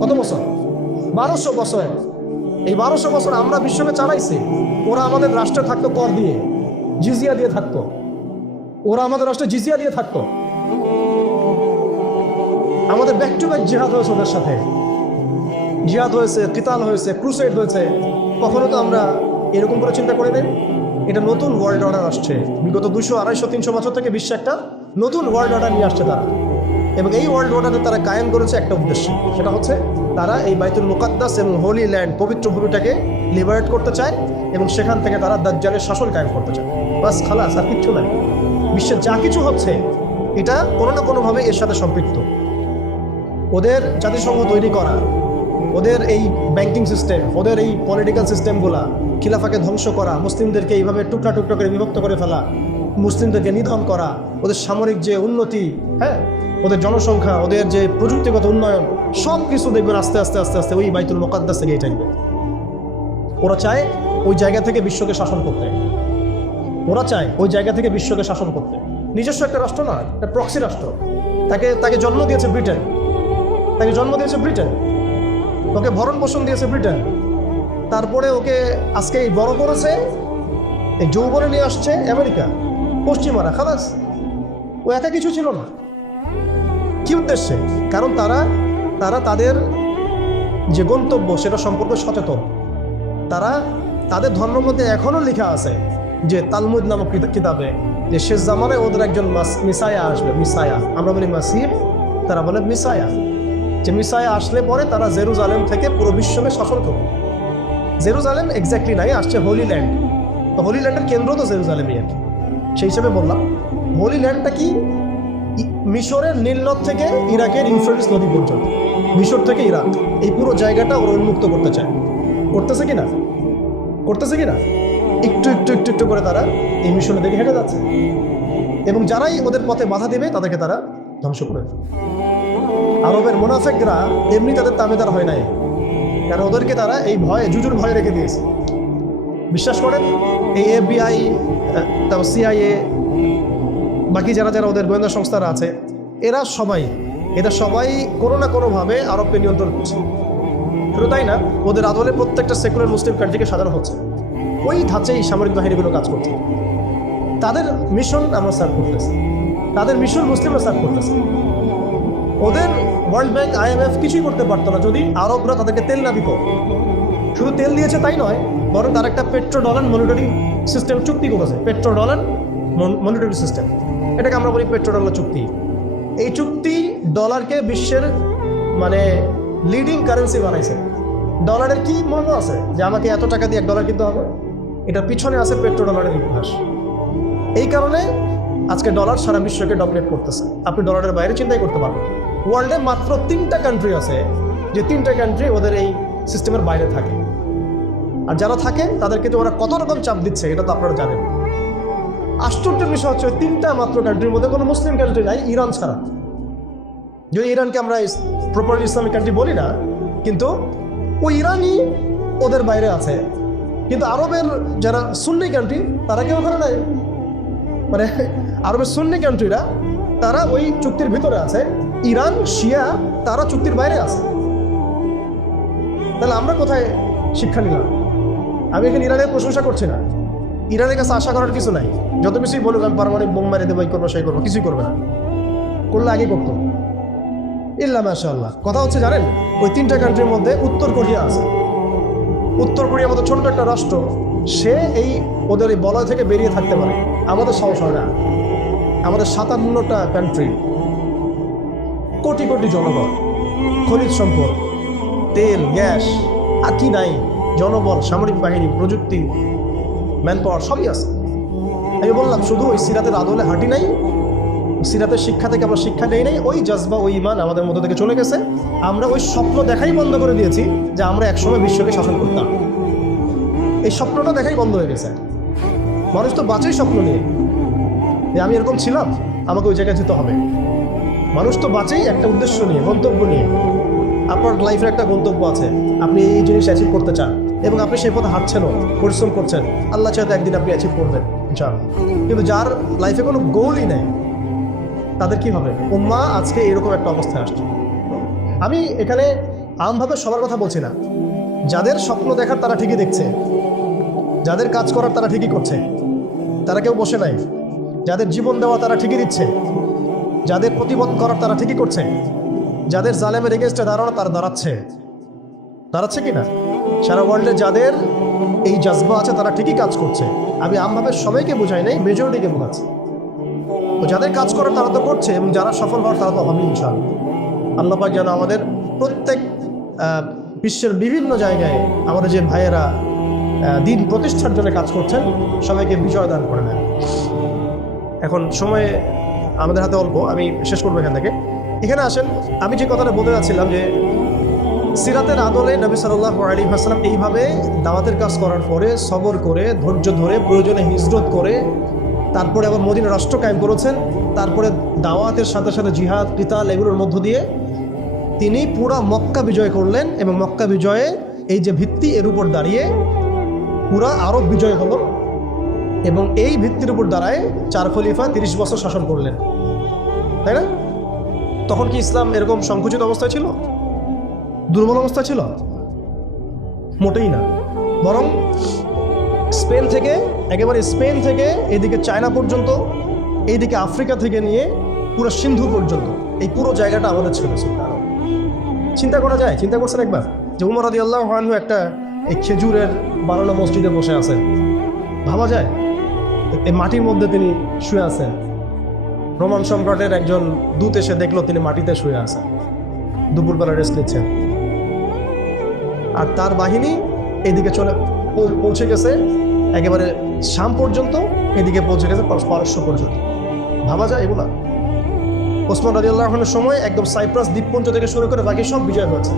কত বছর? 1200 বছর। এই 1200 বছর আমরা বিশ্বকে চালাইছি। ওরা আমাদের রাষ্ট্রে থাকতো কর দিয়ে, জিজিয়া দিয়ে থাকতো। ওরা আমাদের রাষ্ট্রে জিজিয়া দিয়ে থাকতো। আমাদের ব্যাক টু ব্যাক জিহাদ হয়েছে ওদের সাথে, জিহাদ হয়েছে, কিতাল হয়েছে, ক্রুসেড হয়েছে। কখনো তো আমরা এরকম করে চিন্তা করে দেন এটা নতুন ওয়ার্ল্ড অর্ডার আসছে। বিগত 200, 250, 300 বছর থেকে বিশ্বে একটা নতুন ওয়ার্ল্ড অর্ডার নিয়ে আসছে তারা। এবং এই ওয়ার্ল্ড অর্ডারে তারা কায়েম করেছে একটা উদ্দেশ্য, সেটা হচ্ছে তারা এই বাইতুল মুকাদ্দাস এবং হোলি ল্যান্ড, পবিত্র ভূমিটাকে লিবারেট করতে চায় এবং সেখান থেকে তারা দাজ্জালের শাসন কায়েম করতে চায়। বাস, খালাস, আর কিচ্ছু নাই। বিশ্বের যা কিছু হচ্ছে এটা কোনো না কোনোভাবে এর সাথে সম্পৃক্ত। ওদের জাতিসংঘ তৈরি করা, ওদের এই ব্যাংকিং সিস্টেম, ওদের এই পলিটিক্যাল সিস্টেমগুলা, খিলাফাকে ধ্বংস করা, মুসলিমদেরকে এইভাবে টুকরা টুকরা করে বিভক্ত করে ফেলা, মুসলিমদেরকে নিধন করা, ওদের সামরিক যে উন্নতি, হ্যাঁ, ওদের জনসংখ্যা, ওদের যে প্রযুক্তিগত উন্নয়ন, সব কিছু দেখবেন আস্তে আস্তে আস্তে আস্তে ওই বাইতুল মুকাদ্দাস থেকে টানবে। ওরা চায় ওই জায়গা থেকে বিশ্বকে শাসন করতে। ওরা চায় ওই জায়গা থেকে বিশ্বকে শাসন করতে। নিজস্ব একটা রাষ্ট্র না, একটা প্রক্সি রাষ্ট্র। তাকে জন্ম দিয়েছে ব্রিটেন, তাকে জন্ম দিয়েছে ব্রিটেন, ওকে ভরণ পোষণ দিয়েছে ব্রিটেন। তারপরে ওকে আজকে এই বড় করেছে, এই যৌবনে নিয়ে আসছে আমেরিকা, পশ্চিমারা। খালাস, ও একা কিছু ছিল না। কি উদ্দেশ্যে? কারণ তারা তাদের যে গন্তব্য সেটা সম্পর্কে সচেতন। তারা তাদের ধর্মের মধ্যে এখনও লেখা আছে যে তালমুদ নামক কিতাবে যে শেষ জামানায় ওদের একজন মিসায়া আসবে। মিসায়া, আমরা বলি মাসিহ, তারা বলে মিসায়া। যে মিসায়া আসলে পরে তারা জেরুজালেম থেকে পুরো বিশ্বকে শাসন করবে। জেরুজালেম এক্স্যাক্টলি নাই, আসছে হোলি ল্যান্ড। তো হোলি ল্যান্ডের কেন্দ্র তো জেরুজালেমই আর কি। সেই হিসাবে বললাম হোলি ল্যান্ডটা কি, মিশরের নীলনদ থেকে ইরাকের ইউফ্রেটিস নদী পর্যন্ত, মিশর থেকে ইরাক, এই পুরো জায়গাটা ওরা উন্মুক্ত করতে চায়। করতেছে কিনা? করতেছে কিনা? একটু একটু একটু একটু করে তারা এই মিশনের দিকে হেঁটে যাচ্ছে। এবং যারাই ওদের পথে বাধা দেবে তাদেরকে তারা ধ্বংস করে দেবে। আরবের মুনাফিকরা এমনি তাদের তাবেদার হয় নাই, কারণ ওদেরকে তারা এই ভয়ে, জুজুর ভয় রেখে দিয়েছে। বিশ্বাস করেন, এই FBI, তারপর CIA, বাকি যারা যারা ওদের গোয়েন্দা সংস্থারা আছে, এরা সবাই কোনো না কোনোভাবে আরবকে নিয়ন্ত্রণ করছে। শুধু তাই না, ওদের আদলে প্রত্যেকটা সেকুলার মুসলিম কান্ট্রিকে সাজানো হচ্ছে। ওই ধাঁচেই সামরিক বাহিনীগুলো কাজ করছে। তাদের মিশন আমরা সার্ভ করতেছি, তাদের মিশন মুসলিমরা সার্ভ করতেছে। ওদের ওয়ার্ল্ড ব্যাংক, IMF কিছুই করতে পারতো না যদি আরবরা তাদেরকে তেল না দিত। শুধু তেল দিয়েছে তাই নয়, বরং তার একটা পেট্রো ডলার মনিটরি সিস্টেম চুক্তি করেছে। পেট্রো ডলার মনিটরি সিস্টেম, এটাকে আমরা বলি পেট্রো ডলার চুক্তি। এই চুক্তি ডলারকে বিশ্বের মানে লিডিং কারেন্সি বানাইছে। ডলারের কি মূল্য আছে যে আমাকে এত টাকা দিয়ে $1 কিনতে হবে? এটার পিছনে আছে পেট্রো ডলারের ইতিহাস। এই কারণে আজকে ডলার সারা বিশ্বকে ডমিনেট করতেছে। আপনি ডলারের বাইরে চিন্তাই করতে পারবেন। ওয়ার্ল্ডে মাত্র 3টা কান্ট্রি আছে যে 3টা কান্ট্রি ওদের এই সিস্টেমের বাইরে থাকে। আর যারা থাকে তাদেরকে তো ওরা কত রকম চাপ দিচ্ছে এটা তো আপনারা জানেন। আশ্চর্যের বিষয় হচ্ছে 3টা মাত্র কান্ট্রির মধ্যে কোনো মুসলিম কান্ট্রি নাই, ইরান ছাড়া। যদি ইরানকে আমরা প্রপারলি ইসলামিক কান্ট্রি বলি না, কিন্তু ওই ইরানই ওদের বাইরে আছে। কিন্তু আরবের যারা সুন্নি কান্ট্রি তারা কেউ ওখানে নাই। মানে আরবের সুন্নি কান্ট্রিরা তারা ওই চুক্তির ভিতরে আছে, ইরান, শিয়া তারা চুক্তির বাইরে আছে। তাহলে আমরা কোথায় শিক্ষা নিলাম? আমি এখানে ইরানের প্রশংসা করছি না, ইরানের কাছে আশা করার কিছু নাই। যত কিছুই বলুক আমি পারমাণবিক বোম মেরে দেবো, এই করবো সেই করবো, কিছুই করবে না। করলে আগে করতো ইল্লা মাশাআল্লাহ। কথা হচ্ছে জানেন, ওই 3টা কান্ট্রির মধ্যে উত্তর কোরিয়া আছে। উত্তর কোরিয়ার মতো ছোট্ট একটা রাষ্ট্র, সে এই ওদের এই বলয় থেকে বেরিয়ে থাকতে পারে। আমাদের সাহস হয় না। আমাদের 57টা কান্ট্রি, কোটি কোটি জনগণ, খনিজ সম্পদ, তেল, গ্যাস, আর কি নাই, জনবল, সামরিক বাহিনী, প্রযুক্তি, ম্যান পাওয়ার সবই আছে। আমি বললাম শুধু ওই সিরাতের আদলে হাঁটি নাই, সিরাতের শিক্ষা থেকে আমরা শিক্ষা নেই নাই, ওই জজবা ওই ইমান আমাদের মধ্যে থেকে চলে গেছে। আমরা ওই স্বপ্ন দেখাই বন্ধ করে দিয়েছি যে আমরা একসময় বিশ্বকে শাসন করতাম। এই স্বপ্নটা দেখাই বন্ধ হয়ে গেছে। মানুষ তো বাঁচেই স্বপ্ন নিয়ে যে আমি এরকম ছিলাম, আমাকে ওই জায়গায় যেতে হবে। মানুষ তো বাঁচেই একটা উদ্দেশ্য নিয়ে, গন্তব্য নিয়ে। আপনার লাইফের একটা গন্তব্য আছে, আপনি এই জিনিস অ্যাচিভ করতে চান এবং আপনি সেই পথে হাঁটছেনও, পরিশ্রম করছেন। আল্লাহ চাইতে একদিন আপনি অ্যাচিভ করবেন ইনশাআল্লাহ। কিন্তু যার লাইফে কোনো গোলই নেই, তাদের কি হবে? উম্মাহ আজকে এরকম একটা অবস্থায় আসছে। আমি এখানে আমভাবে সবার কথা বলছি না। যাদের স্বপ্ন দেখার তারা ঠিকই দেখছে, যাদের কাজ করার তারা ঠিকই করছে, তারা কেউ বসে নাই। যাদের জীবন দেওয়া তারা ঠিকই দিচ্ছে, যাদের প্রতিবাদ করার তারা ঠিকই করছে, যাদের জালেমের এগেনস্টে দাঁড়ানো তারা দাঁড়াচ্ছে কি না? সারা ওয়ার্ল্ডে যাদের এই জজবা আছে তারা ঠিকই কাজ করছে। আমি আমভাবে সবাইকে বোঝাই নাই, মেজরিটিকে বোঝাচ্ছি। তো যাদের কাজ করার তারা তো করছে এবং যারা সফল হওয়ার তারা তো হবে ইনশাআল্লাহ। আল্লাহ পাক যেন আমাদের প্রত্যেক বিশ্বের বিভিন্ন জায়গায় আমাদের যে ভাইয়েরা দিন প্রতিষ্ঠার জন্য কাজ করছেন সবাইকে বিজয় দান করে দেন। এখন সময় আমাদের হাতে অল্প, আমি শেষ করবো এখান থেকে। এখানে আসেন, আমি যে কথাটা বলতে যাচ্ছিলাম যে সিরাতের আদলে নবী সাল্লাল্লাহু আলাইহি ওয়াসাল্লাম এইভাবে দাওয়াতের কাজ করার পরে সবর করে, ধৈর্য ধরে, প্রয়োজনে হিজরত করে, তারপরে আবার মদিনা রাষ্ট্র কায়েম করেছেন। তারপরে দাওয়াতের সাথে সাথে জিহাদ, কিতাল এগুলোর মধ্য দিয়ে তিনি পুরা মক্কা বিজয় করলেন এবং মক্কা বিজয়ে এই যে ভিত্তি এর উপর দাঁড়িয়ে পুরা আরব বিজয় হলো এবং এই ভিত্তির উপর দাঁড়ায় 4 খলিফা 30 বছর শাসন করলেন, তাই না? তখন কি ইসলাম এরকম সংকুচিত অবস্থায় ছিল, দুর্বল অবস্থা ছিল? মোটেই না। বরং স্পেন থেকে এদিকে চায়না পর্যন্ত, এইদিকে আফ্রিকা থেকে নিয়ে পুরো সিন্ধু পর্যন্ত এই পুরো জায়গাটা আমাদের ছিল। চিন্তা করা যায়? চিন্তা করছেন একবার যে উমর রাদিয়াল্লাহু আনহু একটা এই খেজুরের বানানো মসজিদে বসে আছেন? ভাবা যায়? এই মাটির মধ্যে তিনি শুয়ে আছেন। রোমান সম্রাটের একজন দূত এসে দেখলো তিনি মাটিতে শুয়ে আছেন, দুপুরবেলা রেস্ট নিচ্ছেন। আর তার বাহিনী এদিকে পৌঁছে গেছে একেবারে শাম পর্যন্ত, এদিকে পৌঁছে গেছে পারস্য পর্যন্ত। ভাবা যায় এগুলা? ওসমান রাদিয়াল্লাহু আনহুর সময় একদম সাইপ্রাস দ্বীপপুঞ্জ থেকে শুরু করে বাকি সব বিজয় হয়েছে।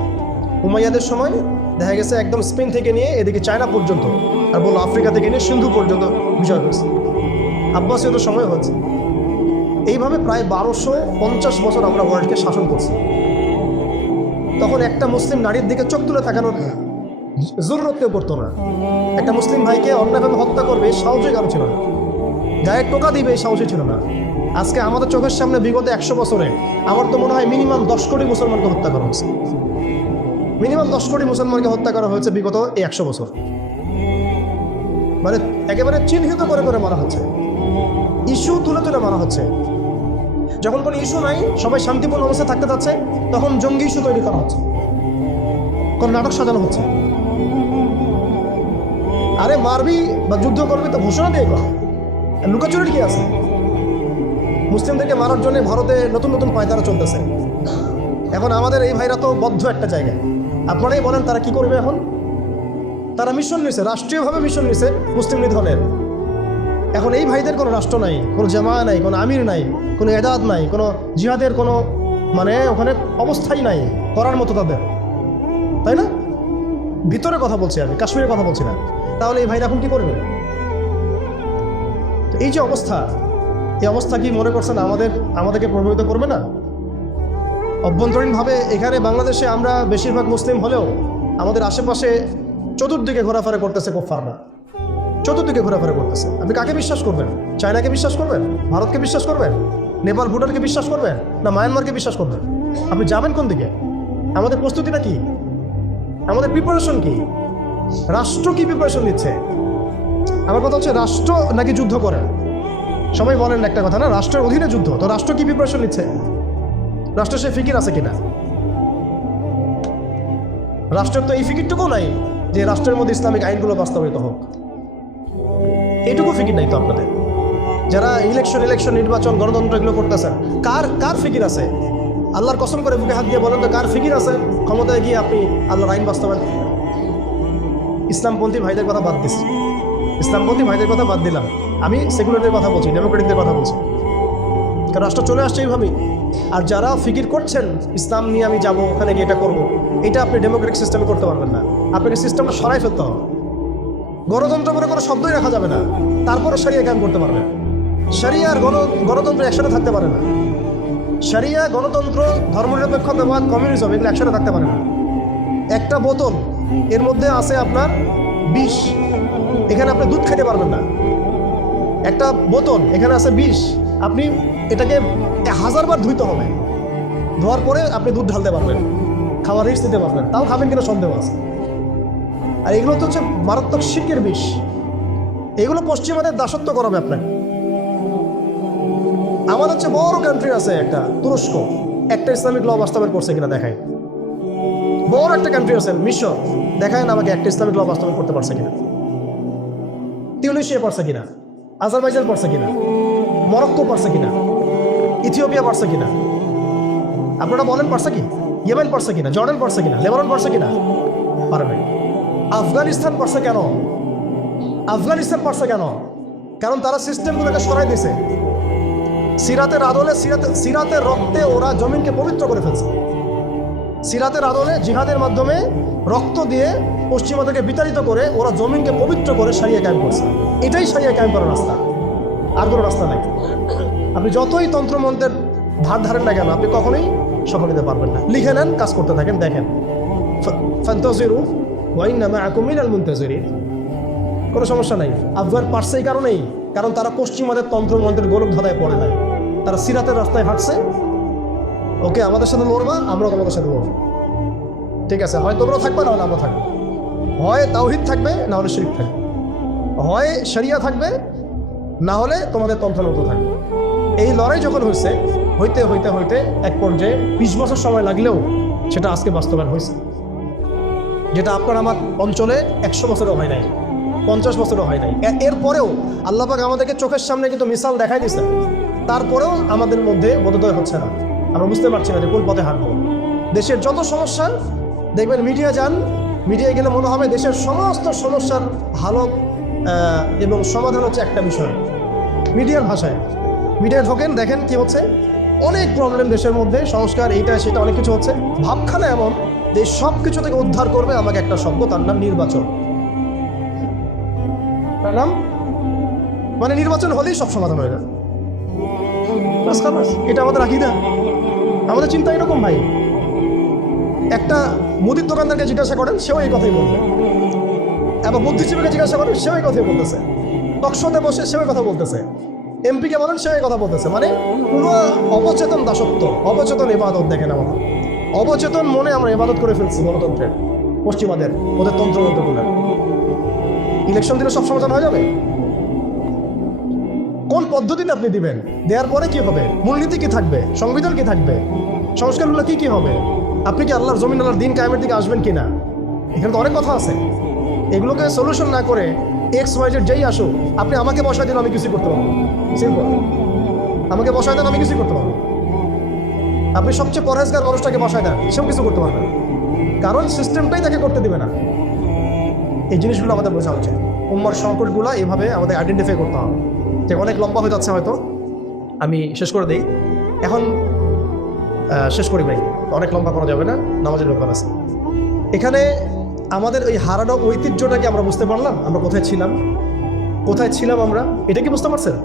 উমাইয়াদের সময় দেখা গেছে একদম স্পেন থেকে নিয়ে এদিকে চায়না পর্যন্ত, আর বললো আফ্রিকা থেকে নিয়ে সিন্ধু পর্যন্ত বিজয় হয়েছে। আব্বাসীয়দের সময় হয়েছে। এইভাবে প্রায় 1250 বছর আমরা ওয়ার্ল্ডকে শাসন করছি। তখন একটা মুসলিম নারীর দিকে চোখ তুলে তাকানোর জরুরত কেউ করতো না। একটা মুসলিম ভাইকে অন্যায়ভাবে হত্যা করবে সাহসই কারো ছিল না, গায়ে টোকা দিবে এই সাহসই ছিল না। আজকে আমাদের চোখের সামনে বিগত 100 বছরে আমার তো মনে হয় মিনিমাম 10 কোটি মুসলমানকে হত্যা করা হয়েছে। মিনিমাম 10 কোটি মুসলমানকে হত্যা করা হয়েছে বিগত এই 100 বছর। মানে একেবারে চিহ্নিত করে করে মারা হচ্ছে, ইস্যু তুলে তুলে মারা হচ্ছে। যখন কোনো ইস্যু নাই, সবাই শান্তিপূর্ণ অবস্থায় থাকতে চাচ্ছে, তখন জঙ্গি ইস্যু তৈরি করা হচ্ছে, কোন নাটক সাজানো হচ্ছে। আরে মারবি বা যুদ্ধ করবি তো ঘোষণা দিয়ে কর, লুকাচুরির কি আছে? মুসলিমদেরকে মারার জন্য ভারতে নতুন নতুন পায়তারা চলতেছে। এখন আমাদের এই ভাইরা তো বদ্ধ একটা জায়গায়। আপনারাই বলেন তারা কি করবে এখন? তারা মিশন নিছে, রাষ্ট্রীয়ভাবে মিশন নিছে মুসলিম লীগ দলের। এখন এই ভাইদের কোনো রাষ্ট্র নাই, কোনো জামা নাই, কোনো আমির নাই, কোনো এদাদ নাই, কোনো জিহাদের কোনো মানে ওখানে অবস্থাই নাই করার মতো তাদের, তাই না? ভিতরে কথা বলছি আমি, কাশ্মীরের কথা বলছি না। তাহলে এই ভাইরা এখন কি করবে? এই যে অবস্থা, এই অবস্থা কি মনে করছেন আমাদেরকে প্রভাবিত করবে না? অভ্যন্তরীণভাবে এখানে বাংলাদেশে আমরা বেশিরভাগ মুসলিম হলেও আমাদের আশেপাশে চতুর্দিকে ঘোরাফেরা করতেছে কুফফাররা, চতুর্দিকে ঘোরাফেরা করতেছে। আপনি কাকে বিশ্বাস করবেন? চায়নাকে বিশ্বাস করবেন? ভারতকে বিশ্বাস করবেন? নেপাল ভুটানকে বিশ্বাস করবেন? না মায়ানমারকে বিশ্বাস করবেন? আপনি যাবেন কোন দিকে? আমাদের প্রস্তুতিটা কি? আমাদের প্রিপারেশন কি? রাষ্ট্র কি প্রিপারেশন নিচ্ছে? আমার কথা হচ্ছে রাষ্ট্র নাকি যুদ্ধ করে? সবাই বলেন একটা কথা না, রাষ্ট্রের অধীনে যুদ্ধ। তো রাষ্ট্র কি প্রিপারেশন নিচ্ছে? রাষ্ট্রের সে ফিকির আছে কিনা? রাষ্ট্রের তো এই ফিকিরটুকু নাই যে রাষ্ট্রের মধ্যে ইসলামিক আইনগুলো বাস্তবায়িত হোক। এইটুকু ফিকির নাই তো আপনাদের। যারা ইলেকশন নির্বাচন গণতন্ত্র এগুলো করতেছেন, কার ফিকির আছে? আল্লাহর কসম করে বুকে হাত দিয়ে বলেন তো কার ফিকির আছে ক্ষমতায় গিয়ে আপনি আল্লাহর আইন বাস্তবায়ন? ইসলামপন্থী ভাইদের কথা বাদ দিচ্ছি, ইসলামপন্থী ভাইদের কথা বাদ দিলাম, আমি সেকুলারদের কথা বলছি, ডেমোক্রেটিকদের কথা বলছি। কারণ রাষ্ট্র চলে আসছে এইভাবেই। আর যারা ফিকির করছেন ইসলাম নিয়ে আমি যাব, ওখানে গিয়ে এটা করবো, এটা আপনি ডেমোক্রেটিক সিস্টেমে করতে পারবেন না। আপনাকে সিস্টেমটা সরাই ফেলতে হবে। গণতন্ত্র বলে কোনো শব্দই রাখা যাবে না, তারপরে শরিয়া কায়েম করতে পারবে। শরিয়া আর গণতন্ত্র একসাথে থাকতে পারে না। শরিয়া, গণতন্ত্র, ধর্মনিরপেক্ষতাবাদ, কমিউনিজম এগুলো একসাথে থাকতে পারে না। একটা বোতল, এর মধ্যে আছে আপনার বিষ, এখানে আপনি দুধ খেতে পারবেন না। একটা বোতল, এখানে আছে বিষ, আপনি এটাকে 1000 বার ধুইতে হবে, ধোয়ার পরে আপনি দুধ ঢালতে পারবেন, খাওয়ার রিস্ক দিতে পারবেন, তাও খাবেন কিনা সন্দেহ আছে। আর এগুলো তো হচ্ছে মারাত্মক শিরকের বিষ। এগুলো পশ্চিমাদের দাসত্ব করাবে আপনাকে। আমার হচ্ছে বড় কান্ট্রি আছে একটা তুরস্ক, একটা ইসলামিক ল বাস্তবায়ন করছে কিনা দেখায়। বড় একটা কান্ট্রি আছে মিশর, দেখায় না আমাকে একটা ইসলামিক ল বাস্তবায়ন করতে পারছে কিনা। তিউনিসিয়া পারছে কিনা, আজারবাইজান পারছে কিনা, মরক্কো পারছে কিনা, ইথিওপিয়া পারছে কিনা। আপনারা বলেন পারছে কি? ইয়েমেন পারছে কিনা, জর্ডান পারছে কিনা, লেবানন পারছে কিনা? পারবে। আফগানিস্তান পারছে কেন? আফগানিস্তান পারছে কেন? কারণ তারা সিস্টেমগুলোকে সরাই দিয়েছে। সিরাতের আদলে, সিরাতের রক্তে ওরা জমিনকে পবিত্র করে ফেলছে। সিরাতের আদলে জিহাদের মাধ্যমে রক্ত দিয়ে পশ্চিমাদেরকে বিতাড়িত করে ওরা জমিনকে পবিত্র করে শরিয়া কায়েম করছে। এটাই শরিয়া কায়েম করার রাস্তা, আর কোনো রাস্তা নাই। আপনি যতই তন্ত্রমন্ত্রের ধার ধারেন না কেন, আপনি কখনোই সফল নিতে পারবেন না। লিখে নেন, কাজ করতে থাকেন, দেখেন। ফান্তাজিরু ওয়া ইন্না মাআকুম মিনাল মুনতাজিরিন। কোনো সমস্যা নাই। আফগান পারছে এই কারণেই, কারণ তারা পশ্চিমাদের তন্ত্রমন্ত্রের গোলক ধাঁধায় পড়ে নাই। তারা সিরাতের রাস্তায় হাঁটছে। ওকে, আমাদের সাথে লড়বা, আমরাও তোমাদের সাথে লড়বো। ঠিক আছে, হয় তোমরাও থাকবে, না হলে আমরা থাকবো। হয় তাওহীদ থাকবে, না হলে শিরক থাকবে। হয় শরিয়া থাকবে, না হলে তোমাদের তন্ত্রমন্ত্র থাকবে। এই লড়াই যখন হইতে হইতে হইতে এক পর্যায়ে 20 বছর সময় লাগলেও সেটা আজকে বাস্তবায়ন হয়েছে। যেটা আপনার আমার অঞ্চলে 100 বছরও হয় নাই, 50 বছরও হয় নাই। এরপরেও আল্লাহ পাক আমাদেরকে চোখের সামনে কিন্তু মিসাল দেখাই দিয়েছেন। তারপরেও আমাদের মধ্যে বোধোদয় হচ্ছে না। আমরা বুঝতে পারছি না যে কোন পথে হাঁটবো। দেশের যত সমস্যা দেখবেন, মিডিয়া যান, মিডিয়ায় গেলে মনে হবে দেশের সমস্ত সমস্যার হালত এবং সমাধান হচ্ছে একটা বিষয়, মিডিয়ার ভাষায়। মিডিয়ায় ঢোকেন, দেখেন কি হচ্ছে। অনেক প্রবলেম দেশের মধ্যে, সংস্কার, এইটা সেটা অনেক কিছু হচ্ছে। ভাবখানা এমন যে সব কিছু থেকে উদ্ধার করবে আমাকে একটা শব্দ, তার নাম নির্বাচন। তার নাম মানে নির্বাচন হলেই সব সমাধান হয়ে যাবে। এটা আমাদের আকীদা, আমাদের চিন্তা এরকম ভাই। একটা মুদির দোকানদারকে জিজ্ঞাসা করেন, সেও এই কথাই বলবে। আবার বুদ্ধিজীবীকে জিজ্ঞাসা করেন, সেও এই কথাই বলতেছে। টকশোতে বসে সেও কথা বলতেছে। এমপিকে বলেন, সেও এই কথা বলতেছে। মানে পুরো অবচেতন দাসত্ব, অবচেতন ইবাদত। দেখেন আমাদের অবচেতন মনে আমরা ইবাদত করে ফেলছি গণতন্ত্রের, পশ্চিমাদের, ওদের তন্ত্রমন্ত্রগুলো। ইলেকশন দিলে সব সমাধান হয়ে যাবে? কোন পদ্ধতিতে আপনি দিবেন? দেওয়ার পরে কি হবে? মূলনীতি কি থাকবে? সংবিধান কি থাকবে? সংস্কারগুলো কি কি হবে? আপনি কি আল্লাহর জমিন, আল্লাহর দিন কায়েমের দিকে আসবেন কিনা? এখানে তো অনেক কথা আছে। এগুলোকে সলিউশন না করে XYZ যেই আসুক, আপনি আমাকে বসায় দিন, আমি কিছু করতে পারবো। সিম্পল, আমাকে বসায় দেন, আমি কিছু করতে পারবো। আপনি সবচেয়ে পরহেজগার মানুষটাকে বসায় দেন, সেও কিছু করতে পারবে না, কারণ সিস্টেমটাই তাকে করতে দিবে না। এই জিনিসগুলো আমাদের বোঝা উচিত। উম্মার সংকটগুলো এইভাবে আমাদের আইডেন্টিফাই করতে হবে। যে অনেক লম্বা হয়ে যাচ্ছে, হয়তো আমি শেষ করে দিই এখন। শেষ করি ভাই, অনেক লম্বা করা যাবে না, নামাজের ব্যাপার আছে। এখানে আমাদের ওই হারানো ঐতিহ্যটাকে আমরা বুঝতে পারলাম। আমরা কোথায় ছিলাম আমরা, এটা কি বুঝতে পারছেন?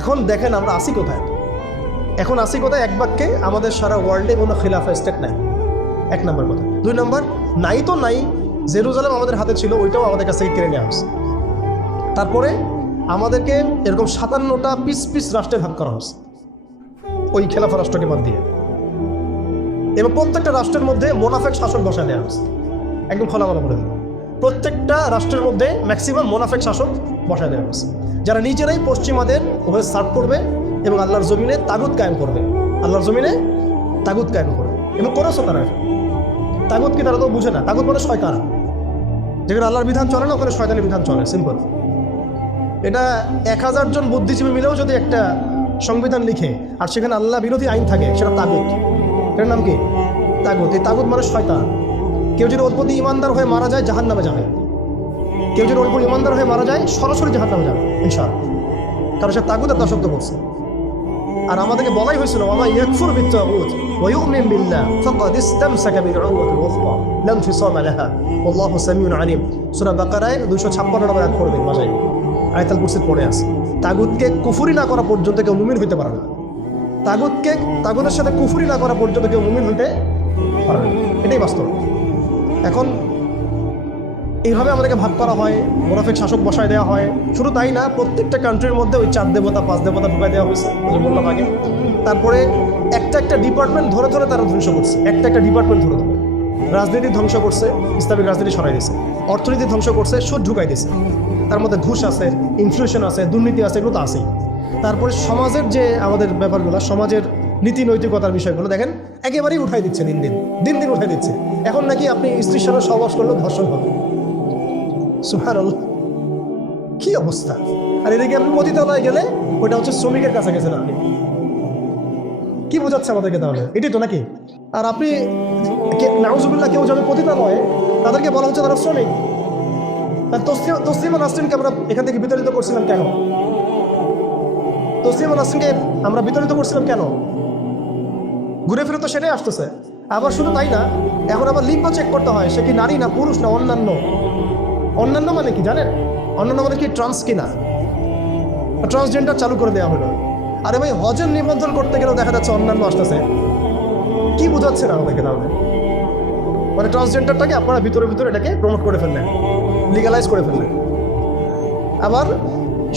এখন দেখেন আমরা আসি কোথায়। এখন আসি কোথায়? এক বাক্যে, আমাদের সারা ওয়ার্ল্ডে কোনো খিলাফা স্টেট নাই, 1 নম্বর কথা। 2 নম্বর, নাই তো নাই, জেরুজালেম আমাদের হাতে ছিল, ওইটাও আমাদের কাছে কেড়ে নেওয়া হচ্ছে। তারপরে আমাদেরকে এরকম 57টা পিস রাষ্ট্রে ভাগ করা হচ্ছে, ওই খেলাফা রাষ্ট্রকে বাদ দিয়ে। এবং প্রত্যেকটা রাষ্ট্রের মধ্যে মোনাফেক শাসক বসায় দেওয়া হচ্ছে। একদম খোলামেলা বলে দিল, প্রত্যেকটা রাষ্ট্রের মধ্যে ম্যাক্সিমাম মোনাফেক শাসক বসায় দেওয়া হচ্ছে, যারা নিজেরাই পশ্চিমাদের ওভাবে সার্ভ করবে এবং আল্লাহর জমিনে তাগুত কায়েম করবে। আল্লাহর জমিনে তাগুত কায়েম করবে এবং করেছে তারা। তাগুত কি তারা তো বুঝে না। তাগুত মানে শয়তান। যেখানে আল্লাহর বিধান চলে না, ওখানে শয়তানের বিধান চলে। সিম্পল। এটা 1000 জন বুদ্ধিজীবী মিলেও যদি একটা সংবিধান লিখে আর সেখানে আল্লাহ বিরোধী আইন থাকে, সেটা তাগুত। এটার নাম কি? তাগুত। এই তাগুত মানে শয়তান। কেউ যদি ওর প্রতি ইমানদার হয়ে মারা যায়, জাহান্নামে যাবে। কেউ যদি ওর উপর ইমানদার হয়ে মারা যায় সরাসরি জাহান্নামে যাবে ইনশাআল্লাহ, কারণ সে তাগুতের দাসত্ব করছে। আর আমাদেরকে বলাই হয়েছিল ওয়া মান ইয়াকফুর বিত-তাগুত ওয়া ইউমিন বিল্লাহ ফাকাদ ইসতামসাকা বিল-উরওয়াতিল ওয়াসতা লা ইনফিসামা লাহা ওয়াল্লাহু সামিউন আলিম। সূরা বাকারায় 256 নম্বর আয়াত পড়বেন বাসায়, আয়াতুল কুরসির পড়ে আছে। তাগুতকে কুফরি না করা পর্যন্ত কেউ মুমিন হইতে পারবে না। তাগুতের সাথে কুফরি না করা পর্যন্ত কেউ মুমিন হইতে পারবে না, এটাই বাস্তব। এখন এইভাবে আমাদেরকে ভাগ করা হয়, মোনাফিক শাসক বসায় দেওয়া হয়। শুধু তাই না, প্রত্যেকটা কান্ট্রির মধ্যে ওই 4 দেবতা 5 দেবতা ঢুকাই দেওয়া হয়েছে, বললাম আগে। তারপরে একটা ডিপার্টমেন্ট ধরে ধরে তারা ধ্বংস করছে, একটা ডিপার্টমেন্ট ধরে ধরে। রাজনীতি ধ্বংস করছে, ইসলামিক রাজনীতি সরাই দিয়েছে। অর্থনীতি ধ্বংস করছে, সুদ ঢুকাই দিয়েছে। তার মধ্যে ঘুষ আছে, ইনফ্লেশন আছে, দুর্নীতি আছে, এগুলো তো আছেই। তারপরে সমাজের যে আমাদের ব্যাপারগুলো, সমাজের নীতি নৈতিকতার বিষয়গুলো দেখেন একেবারেই উঠাই দিচ্ছে, দিন দিন উঠাই দিচ্ছে। এখন নাকি আপনি স্ত্রীর সাথে সহবাস করলেও ধর্ষণ হবে। সুবহানাল্লাহ, কি অবস্থা! আর এদিকে আপনি পতিতালয়ে গেলে ওটা হচ্ছে শ্রমিকের কাছে গেছেন আপনি। কি বোঝাচ্ছে আমাদেরকে তাহলে? এটাই তো নাকি? আর আপনি নাউজুবিল্লাহ কেউ যাবে পতিতালয়ে, তাদেরকে বলা হচ্ছে তারা শ্রমিক। আর তসলিমা নাসরিনকে আমরা এখান থেকে বিতাড়িত করছিলাম কেন? তসলিমা নাসরিনকে আমরা বিতাড়িত করছিলাম কেন? ঘুরে ফিরে তো সেটাই আসতেছে। আবার শুধু তাই না, এখন আবার লিঙ্গ চেক করতে হয়, সে কি নারী না পুরুষ না অন্যান্য। অন্যান্য মানে কি জানেন? অন্যান্য মানে কি ট্রান্স কিনা, ট্রান্সজেন্ডার চালু করে দেওয়া হলো। আরে ভাই, হজের নিবন্ধন করতে গেলেও দেখা যাচ্ছে অন্যান্য আসতেছে। কি বোঝাচ্ছে না আমাদেরকে তাহলে? মানে ট্রান্সজেন্ডারটাকে আপনারা ভিতরে এটাকে প্রমোট করে ফেললেন, লিগালাইজ করে ফেললেন। আবার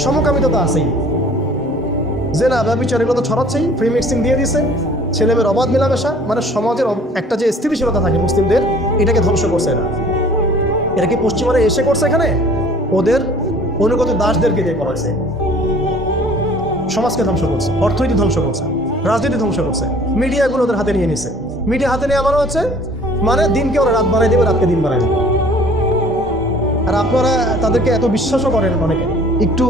সমকামিতা তো আছেই, জেনা ব্যভিচার এগুলো তো ছড়াচ্ছেই, ফ্রি মিক্সিং দিয়ে দিছে, ছেলেমেয়ের অবাধ মেলামেশা। মানে সমাজের একটা যে স্থিতিশীলতা থাকে মুসলিমদের, এটাকে ধ্বংস করছে এরা। এরা কি পশ্চিমারা এসে করছে? এখানে ওদের অনুগত দাসদেরকে দিয়ে করাইছে। সমাজকে ধ্বংস করছে, অর্থনীতি ধ্বংস করছে, রাজনীতি ধ্বংস করছে, মিডিয়াগুলো ওদের হাতে নিয়ে নিছে। মিডিয়া হাতে নিয়ে আমার হচ্ছে মানে দিনকে ওরা রাত বানাই দেবে, রাতকে দিন বানাই দেবে। আর আপনারা তাদেরকে এত বিশ্বাসও করেন, অনেকে একটু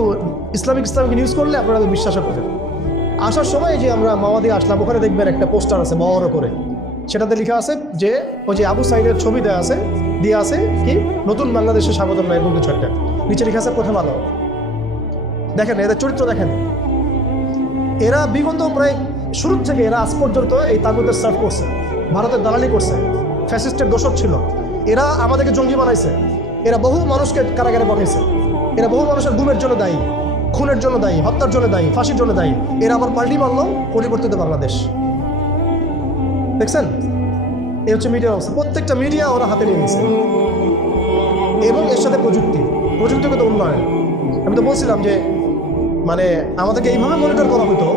ইসলামিক নিউজ করলে আপনারা বিশ্বাসও করেন। আসার সময় যে আমরা মাওয়াদি আসলাম, ওখানে দেখবেন একটা পোস্টার আছে বড় করে, সেটাতে লেখা আছে যে ওই যে আবু সাইদের ছবি দেওয়া আছে, দিয়ে আছে কি নতুন বাংলাদেশে স্বাগতম নয়, এরকম কিছু একটা নিচে লেখা আছে প্রথম আলো। দেখেন এদের চরিত্র দেখেন। এরা বিগত প্রায় শুরু থেকে এরা আজ পর্যন্ত এই তাগুতের সার্ভ করছে, ভারতের দালালি করছে, ফ্যাসিস্টের দোষক ছিল। এরা আমাদেরকে জঙ্গি বানাইছে, এরা বহু মানুষকে কারাগারে পাঠাইছে, এরা বহু মানুষের গুমের জন্য দায়ী, খুনের জন্য দায়ী, হত্যার জন্য দায়ী, ফাঁসির জন্য দায়ী। এরা আবার পাল্টি মারলো পরিবর্তিত বাংলাদেশ। দেখছেন? এই হচ্ছে মিডিয়ার অবস্থা। প্রত্যেকটা মিডিয়া ওরা হাতে নিয়ে নিয়েছে, এবং এর সাথে প্রযুক্তিগত উন্নয়ন। আমি তো বলছিলাম যে মানে আমাদেরকে এইভাবে মনিটর করা হতো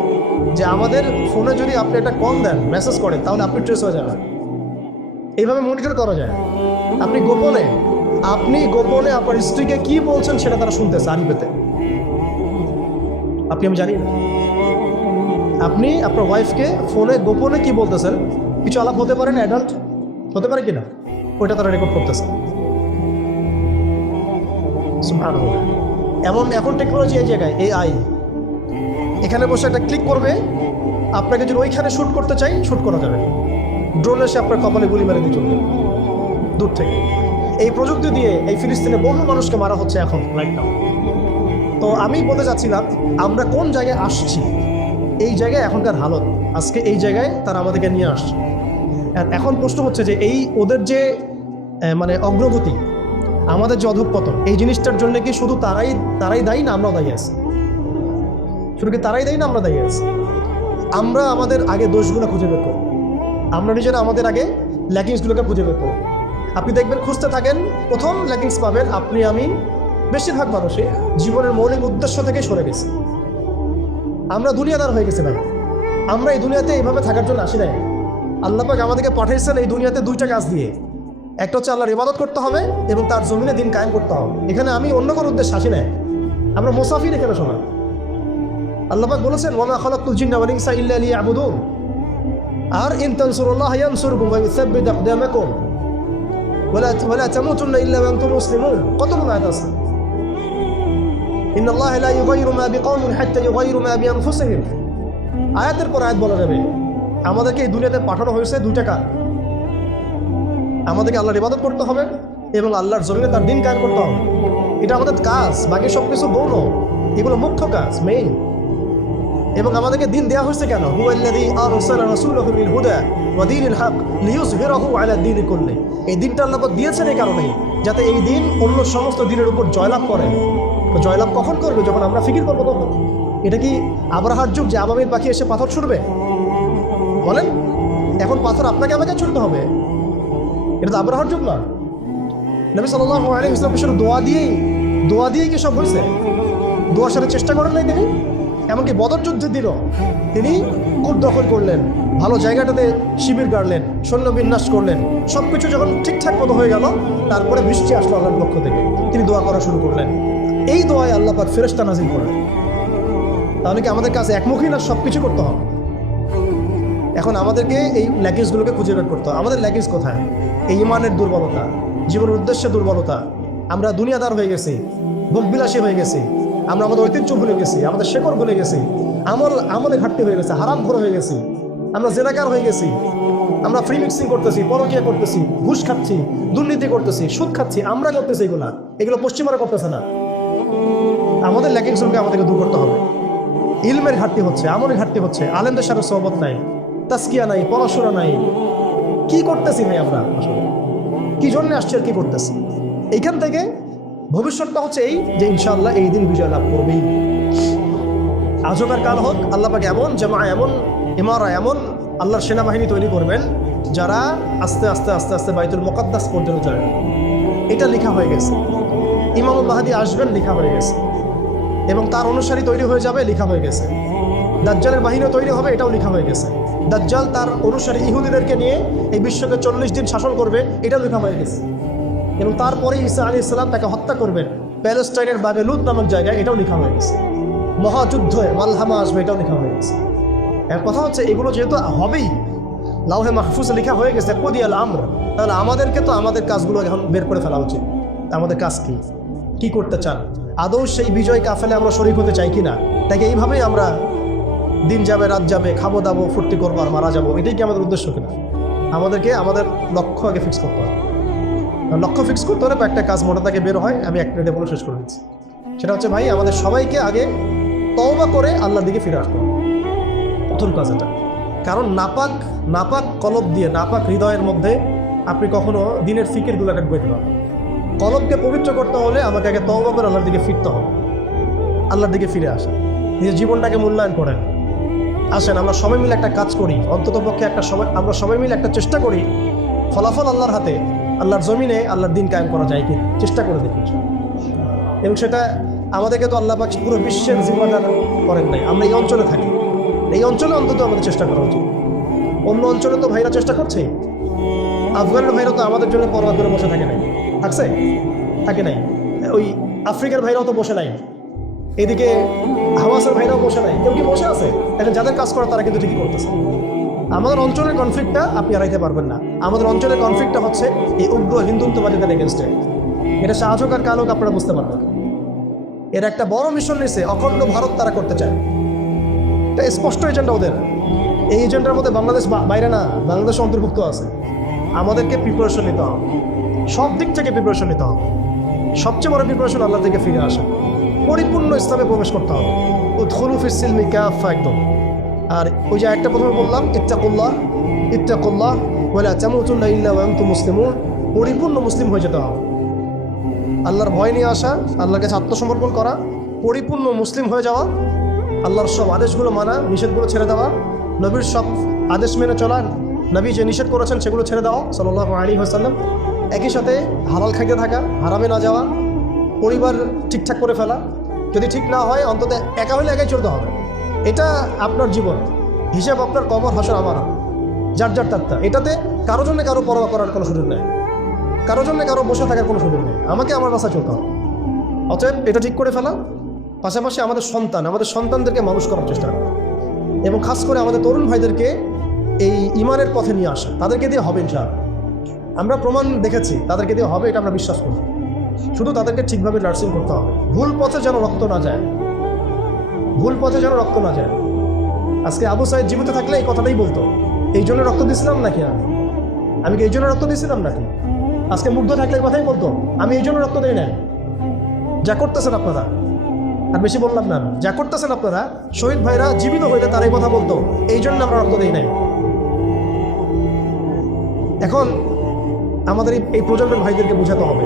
যে আমাদের ফোনে যদি আপনি একটা কল দেন, মেসেজ করেন, তাহলে আপনি ট্রেস হয়ে যাবেন। এইভাবে মনিটর করা যায়। আপনি গোপনে আপনার স্ত্রীকে কি বলছেন সেটা তারা শুনতেছে আরিফেতে। আমি জানি না আপনি আপনার ওয়াইফকে ফোনে গোপনে কি বলতেছেন। কিছু আলাপ হতে পারে না, অ্যাডাল্ট হতে পারে কিনা, ওইটা তারা রেকর্ড করতেছে। এখন টেকনোলজি এই জায়গায়, AI এখানে বসে একটা ক্লিক করবে, আপনাকে যদি ওইখানে শ্যুট করতে চাই শ্যুট করা যাবে। ড্রোন এসে আপনার কপালে গুলি মেরে দিয়ে চলবে দূর থেকে। এই প্রযুক্তি দিয়ে এই ফিলিস্তিনে বহু মানুষকে মারা হচ্ছে এখন রাইট নাও। তো আমি বলতে চাচ্ছিলাম আমরা কোন জায়গায় আসছি, এই জায়গায় এখনকার হালত, আজকে এই জায়গায় তারা আমাদেরকে নিয়ে আসছে। আর এখন প্রশ্ন হচ্ছে যে এই ওদের যে মানে অগ্রগতি, আমাদের যে অধঃপতন, এই জিনিসটার জন্য কি শুধু তারাই দায়ী না আমরাও দায়ী আছি? শুধু কি তারাই দায়ী না আমরা দায়ী আছি? আমরা আমাদের আগে দোষগুলো খুঁজে বের করব, আমরা নিজেরা আমাদের আগে ল্যাকিংসগুলোকে খুঁজে বের করব। আপনি দেখবেন, খুঁজতে থাকেন, প্রথম ল্যাকিংস পাবেন আপনি, আমি, বেশিরভাগ মানুষই জীবনের মৌলিক উদ্দেশ্য থেকে সরে গেছে। আমরা দুনিয়াদার হয়ে গেছি ভাই। আমরা এই দুনিয়াতে এইভাবে থাকার জন্য আসি নাই। আল্লাহ পাক আমাদেরকে পাঠাইছেন এই দুনিয়াতে দুইটা কাজ দিয়ে। একটা হচ্ছে আল্লাহর ইবাদত করতে হবে এবং তার জমিনে দিন কায়েম করতে হবে। এখানে আমি অন্য কোনো উদ্দেশ্য আসি নাই, আমরা মুসাফির এখানে সময়। আল্লাহ পাক বলেছেন ওয়া মা খালাকতুল জিন্না ওয়াল ইনসা ইল্লা লিয়াবুদুন। আর ইন তানসুরুল্লাহ ইয়ানসুরকুম ওয়া ইউসাব্বিত আকদামাকুম ওয়ালা তামুতুন্না ইল্লা ওয়া আনতুম মুসলিমুন। কতগুলো আয়াত আছে। ইন্নাল্লাহ লা ইউগাইরু মা বিকওমিন হাত্তা ইউগাইরু মা বিআনফুসিহিম। আয়াতের পর আয়াত বলা যাবে। আমাদেরকে এই দুনিয়াতে পাঠানো হয়েছে দুইটা কাজ। আমাদেরকে আল্লাহর ইবাদত করতে হবে এবং আল্লাহর জমিনে তার দিন কায়েম করতে হবে। এটা আমাদের কাজ, বাকি সব কিছু গৌণ, এগুলো মুখ্য কাজ, মেইন। এবং আমাদেরকে দিন দেওয়া হয়েছে কেন? হুয়াল্লাযী আরসালা রাসূলাহু বিল হুদা ওয়া দীনিল হক লিইয়ুযহিরাহু আলা দীনি কুল্লি। এই দিনটা আল্লাহ পাক দিয়েছেন এই কারণেই, যাতে এই দিন অন্য সমস্ত দিনের উপর জয়লাভ করে। তো জয়লাভ কখন করবে? যখন আমরা ফিকির করবো তখন। এটা কি আবরাহার যুগ যে আবাবিল পাখি এসে পাথর ছুড়বে? বলেন, এখন পাথর আপনাকে আমাকে ছুড়তে হবে? এটা তো আবরাহার যুগ না। নবী সাল্লাল্লাহু আলাইহি ওয়াসাল্লাম শুধু দোয়া দিয়েই কি সব হয়েছে? দোয়ার সাথে চেষ্টা করেন নাই তিনি? এমনকি বদর যুদ্ধের দিনও তিনি কূপ দখল করলেন, ভালো জায়গাটাতে শিবির গাড়লেন, সৈন্য বিন্যাস করলেন। সব কিছু যখন ঠিকঠাক মতো হয়ে গেল, তারপরে বৃষ্টি আসলো আল্লাহর পক্ষ থেকে, তিনি দোয়া করা শুরু করলেন। এই দোয়ায় আল্লাহ পাক ফেরেশতা নাজিল করেন। তাহলে কি আমাদের কাছে একমুখী না সব কিছু করতে হবে? এখন আমাদেরকে এই ল্যাগেজগুলোকে খুঁজে বের করতে হবে। আমাদের ল্যাগেজ কোথায়? এই ইমানের দুর্বলতা, জীবনের উদ্দেশ্যে দুর্বলতা। আমরা দুনিয়াদার হয়ে গেছি, ভোগবিলাসী হয়ে গেছি, আমরা আমাদের ঐতিহ্য ভুলে গেছি, আমাদের শেকড় ভুলে গেছি, আমলে ঘাটতি হয়ে গেছে, হারাম ঘর হয়ে গেছি, আমরা জেনাকার হয়ে গেছি, আমরা ফ্রি মিক্সিং করতেছি, পরকীয়া করতেছি, ঘুষ খাচ্ছি, দুর্নীতি করতেছি, সুদ খাচ্ছি, আমরা করতেছি। এগুলো পশ্চিমারা করতেছে না। আমাদের ল্যাকিংসগুলোকে আমাদেরকে দূর করতে হবে। ইলমের ঘাটতি হচ্ছে, আমলের ঘাটতি হচ্ছে, আলেমদের সাথে সহবত নাই, তাসকিয়া নাই, পড়াশোনা নাই। কি করতেছি ভাই আমরা? আসলে কি জন্য আসছি আর কি করতেছি? এইখান থেকে ভবিষ্যৎটা হচ্ছে এই যে ইনশাআল্লাহ এই দিন বিজয় লাভ করবেই। আজকার কাল হোক, আল্লাহ পাক এমন জামা, এমন ইমারা, এমন আল্লাহর সেনাবাহিনী তৈরি করবেন যারা আস্তে আস্তে আস্তে আস্তে বাইতুল মুকাদ্দাস পর্যন্ত যায়। এটা লেখা হয়ে গেছে। ইমামুল মাহদী আসবেন, লেখা হয়ে গেছে। এবং তার অনুসারী তৈরি হয়ে যাবে, লেখা হয়ে গেছে। দাজ্জালের বাহিনীও তৈরি হবে, এটাও লেখা হয়ে গেছে। দাজ্জাল তার অনুসারী ইহুদিদেরকে নিয়ে এই বিশ্বকে 40 দিন শাসন করবে, এটাও লেখা হয়ে গেছে। এবং তারপরে ঈসা আলাইহিস সালাম তাকে হত্যা করবেন প্যালেস্টাইনের বাবেলুদ নামক জায়গায়, এটাও লেখা হয়ে গেছে। মহাযুদ্ধ মালহামা আসবে, এটাও লেখা হয়ে গেছে। এর কথা হচ্ছে এগুলো যেহেতু হবেই, লাউহে মাহফুজে লেখা হয়ে গেছে কুদিয়াল আমর, তাহলে আমাদেরকে তো আমাদের কাজগুলো এখন বের করে ফেলা উচিত। আমাদের কাজ কি করতে চান? আদৌ সেই বিজয় কাফেলে আমরা শরীক হতে চাই কিনা? তাকে এইভাবেই আমরা দিন যাবে রাত যাবে, খাবো দাবো, ফুর্তি করবো আর মারা যাবো, এটাই কি আমাদের উদ্দেশ্য কিনা? আমাদেরকে আমাদের লক্ষ্য আগে ফিক্স করতে হবে। লক্ষ্য ফিক্স করতে হলে একটা কাজ মোটা থেকে বের হয়, আমি 1 মিনিটে বলে শেষ করে দিচ্ছি। সেটা হচ্ছে ভাই, আমাদের সবাইকে আগে তওবা করে আল্লাহর দিকে ফিরে আসতে হবে। প্রথম কাজ এটা। কারণ নাপাক কলব দিয়ে, নাপাক হৃদয়ের মধ্যে আপনি কখনো দিনের ফিকিরগুলোকে ঢুকাতে পারবেন। কলবকে পবিত্র করতে হলে আমাকে আগে তওবা করে আল্লাহর দিকে ফিরতে হবে, আল্লাহর দিকে ফিরে আসা, নিজের জীবনটাকে মূল্যায়ন করেন। আসেন আমরা সবাই মিলে একটা কাজ করি, অন্ততপক্ষে আমরা সবাই মিলে একটা চেষ্টা করি, ফলাফল আল্লাহর হাতে, আল্লাহর জমিনে আল্লাহর দিন কায়েম করা যায় কি চেষ্টা করে দেখি। এবং সেটা আমাদেরকে তো আল্লাহ পাক পুরো বিশ্বের জিম্মাদার করেন নাই, আমরা এই অঞ্চলে থাকি, এই অঞ্চলে অন্তত আমাদের চেষ্টা করা উচিত। অন্য অঞ্চলে তো ভাইরা চেষ্টা করছে, আফগানের ভাইরা তো আমাদের জন্য পরোয়া করে বসে থাকে নাই, ওই আফ্রিকার ভাইরাও তো বসে নাই, এদিকে হামাসের ভাইরাও বসে নাই, কেউ কি বসে আছে? এখন যাদের কাজ করে তারা কিন্তু ঠিকই করতেছে। আমাদের অঞ্চলের কনফ্লিক্টটা আপনি এড়াইতে পারবেন না। আমাদের অঞ্চলের কনফ্লিক্টটা হচ্ছে এই উগ্র হিন্দুত্ববাদীদের এগেনস্টে। এটা শাহজক আর কালক আপনারা বুঝতে পারবেন। এর একটা বড় মিশন নিছে, অখণ্ড ভারত তারা করতে চায়। এটা স্পষ্ট এজেন্ডা ওদের। এই এজেন্ডার মধ্যে বাংলাদেশ বাইরে না, বাংলাদেশ অন্তর্ভুক্ত আছে। আমাদেরকে প্রিপারেশন নিতে হবে, সব দিক থেকে প্রিপারেশন নিতে হবে। সবচেয়ে বড় প্রিপারেশন আল্লাহ থেকে ফিরে আসা, পরিপূর্ণ ইসলামে প্রবেশ করতে হবে। উদখুলু ফিস সিলমি কাফা, একদম। আর ওই যে একটা প্রথমে বললাম, ইত্তাকুল্লাহ ওয়ালা তামুতুন্না ইল্লা ওয়া আনতুম মুসলিমুন, পরিপূর্ণ মুসলিম হয়ে যেতে হবে। আল্লাহর ভয় নিয়ে আসা, আল্লাহর কাছে আত্মসমর্পণ করা, পরিপূর্ণ মুসলিম হয়ে যাওয়া, আল্লাহর সব আদেশগুলো মানা, নিষেধগুলো ছেড়ে দেওয়া, নবীর সব আদেশ মেনে চলা, নবী যে নিষেধ করেছেন সেগুলো ছেড়ে দেওয়া সাল্লাল্লাহু আলাইহি ওয়াসাল্লাম। একই সাথে হালাল খাইতে থাকা, হারামে না যাওয়া, পরিবার ঠিকঠাক করে ফেলা, যদি ঠিক না হয় অন্তত একা হলে একাই চলতে হবে। এটা আপনার জীবন, হিসাব আপনার, কবর হাসর আমার, যার তাত্তা। এটাতে কারো জন্য কারো পরোয়া করার কোনো সুযোগ নেই, কারো জন্য কারো বসে থাকার কোনো সুযোগ নেই। আমাকে আমার রাস্তা চলতে হবে। অতএব এটা ঠিক করে ফেলা, পাশাপাশি আমাদের সন্তানদেরকে মানুষ করার চেষ্টা করা, এবং খাস করে আমাদের তরুণ ভাইদেরকে এই ইমানের পথে নিয়ে আসা। তাদেরকে দিয়ে হবে ইনশাআল্লাহ, আমরা প্রমাণ দেখেছি তাদেরকে দিয়ে হবে, এটা আমরা বিশ্বাস করি। শুধু তাদেরকে ঠিকভাবে নার্সিং করতে হবে, ভুল পথে যেন রক্ত না যায়, আজকে আবু সাইদ জীবিত থাকলে এই কথাটাই বলতো, এই জন্য রক্ত দিয়েছিলাম নাকি, আমি কি এই জন্য রক্ত দিয়েছিলাম নাকি? আজকে মুগ্ধ থাকলে কথাই বলতো, আমি এই জন্য রক্ত দিই না। যা করতেছেন আপনারা, আর বেশি বললাম না, যা করতেছেন আপনারা, শহীদ ভাইরা জীবিত হইলে তার এই কথা বলতো, এই জন্য আমরা রক্ত দিই নাই। এখন আমাদের এই প্রজন্মের ভাইদেরকে বোঝাতে হবে,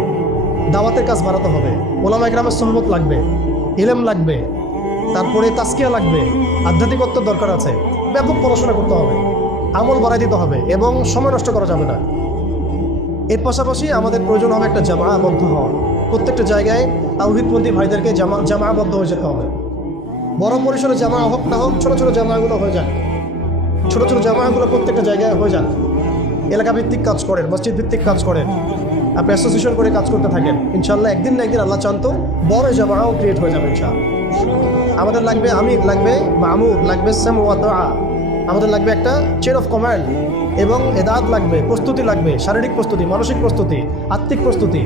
দাওয়াতের কাজ বাড়াতে হবে, ওলামা ইকরামের সহমত লাগবে, ইলম লাগবে, তারপরে তাসকিয়া লাগবে, আধ্যাত্মিকত্বের দরকার আছে, ব্যাপক পড়াশোনা করতে হবে, আমল বাড়াই দিতে হবে এবং সময় নষ্ট করা যাবে না। এর পাশাপাশি আমাদের প্রয়োজন হবে একটা জামাআবদ্ধ হওয়া। প্রত্যেকটা জায়গায় তাওহীদপন্থী ভাইদেরকে জামাআবদ্ধ হয়ে যেতে হবে। বড় পরিসরে জামা হোক না হোক, ছোটো ছোটো জামাগুলো হয়ে যাক, ছোটো ছোটো জামাগুলো প্রত্যেকটা জায়গায় হয়ে যাক। এলাকা ভিত্তিক কাজ করেন, মসজিদ ভিত্তিক কাজ করেন, আপনি অ্যাসোসিয়েশন করে কাজ করতে থাকেন, ইনশাল্লাহ একদিন না একদিন আল্লাহ চান্ত বড় জামাও ক্রিয়েট হয়ে যাবে ইনশাআল্লাহ। আমাদের লাগবে আমির, লাগবে মামুর, লাগবে সাম ওয়া দুআ, আমাদের লাগবে একটা চেইন অফ কমান্ড এবং এদাত লাগবে, প্রস্তুতি লাগবে, শারীরিক প্রস্তুতি, মানসিক প্রস্তুতি, আত্মিক প্রস্তুতি।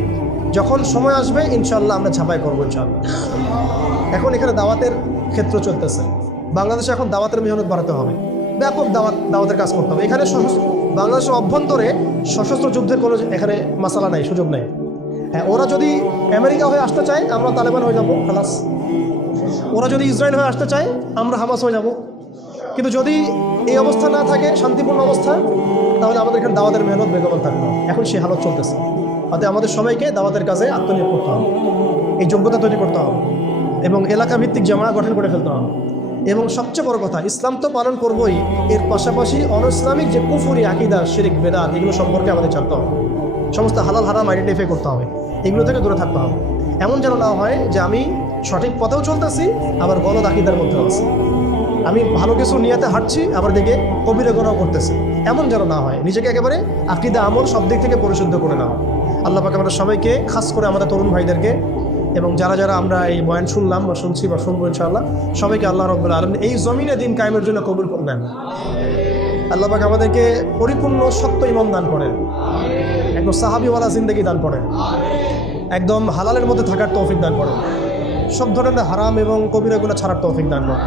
যখন সময় আসবে ইনশাল্লাহ আমরা ঝাঁপাই করবো ইনশাল্লাহ। এখন এখানে দাওয়াতের ক্ষেত্র চলতেছে, বাংলাদেশে এখন দাওয়াতের মেহনত বাড়াতে হবে, ব্যাপক দাওয়াতের কাজ করতে হবে। এখানে বাংলাদেশের অভ্যন্তরে সশস্ত্র যুদ্ধের কোনো এখানে মাসালা নাই, সুযোগ নেই। হ্যাঁ, ওরা যদি আমেরিকা হয়ে আসতে চায় আমরা তালেবান হয়ে যাবো, খালাস। ওরা যদি ইসরায়েল হয়ে আসতে চায় আমরা হামাস হয়ে যাব। কিন্তু যদি এই অবস্থা না থাকে, শান্তিপূর্ণ অবস্থা, তাহলে আমাদের এখানে দাওয়াতের মেহনত বেগমান থাকবে। এখন সেই হালত চলতেছে, অতএব আমাদের সবাইকে দাওয়াতের কাজে আত্মনিয়োগ করতে হবে, এই যোগ্যতা তৈরি করতে হবে এবং এলাকা ভিত্তিক জামা গঠন করে ফেলতে হবে। এবং সবচেয়ে বড় কথা, ইসলাম তো পালন করবই, এর পাশাপাশি অনইসলামিক যে কুফরি, আকিদা, শিরিক, বেদাত, এগুলো সম্পর্কে আমাদের জানতে হবে। সমস্ত হালাল হারাম আইডেন্টিফাই করতে হবে, এগুলো থেকে দূরে থাকতে হবে। এমন যেন না হয় যে আমি সঠিক পথেও চলতেছি আবার গলদ আকিদার মধ্যে আছি, আমি ভালো কিছু নিয়াতে হাঁটছি আবার দিকে কবিরা গুনাহ করতেছি, এমন যেন না হয়। নিজেকে একেবারে আকিদা আমল সব দিক থেকে পরিশুদ্ধ করে নেওয়া। আল্লাহ পাক আমাদের সবাইকে, খাস করে আমাদের তরুণ ভাইদেরকে এবং যারা যারা আমরা এই বয়ান শুনলাম বা শুনছি বা শুনবো ইনশাআল্লাহ, সবাইকে আল্লাহ রাব্বুল আলামিন এই জমিনে দিন কায়েমের জন্য কবুল করে নেন। আল্লাহ পাক আমাদেরকে পরিপূর্ণ সত্য ঈমান দান করেন, একদম সাহাবীওয়ালা জিন্দেগি দান করেন, একদম হালালের মধ্যে থাকার তৌফিক দান করেন, সব ধরনের হারাম এবং কবিরা গুনাহ ছাড়ার তৌফিক দান করেন,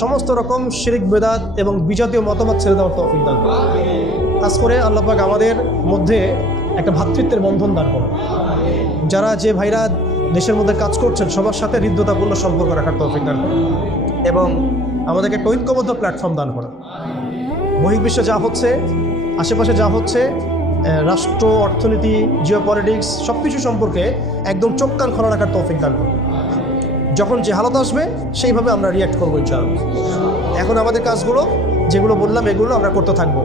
সমস্ত রকম শিরিক, বেদাত এবং বিজাতীয় মতবাদ ছেড়ে দেওয়ার তৌফিক দান করেন। খাস করে আল্লাহ পাক আমাদের মধ্যে একটা ভ্রাতৃত্বের বন্ধন দান করেন। যারা যে ভাইরা দেশের মধ্যে কাজ করছেন সবার সাথে হৃদ্যতাপূর্ণ সম্পর্ক রাখার তৌফিক দান করেন এবং আমাদেরকে একটা ঐক্যবদ্ধ প্ল্যাটফর্ম দান করেন। বহির্বিশ্বে যা হচ্ছে, আশেপাশে যা হচ্ছে, রাষ্ট্র, অর্থনীতি, জিওপলিটিক্স সব কিছু সম্পর্কে একদম চোখ কান খোলা রাখার তৌফিক দান করেন। যখন যে হালত আসবে সেইভাবে আমরা রিয়াক্ট করবো ইনশাআল্লাহ। এখন আমাদের কাজগুলো যেগুলো বললাম এগুলো আমরা করতে থাকবো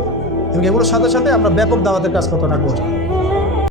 এবং এগুলোর সাথে সাথে আমরা ব্যাপক দাওয়াতের কাজ করতে থাকবো।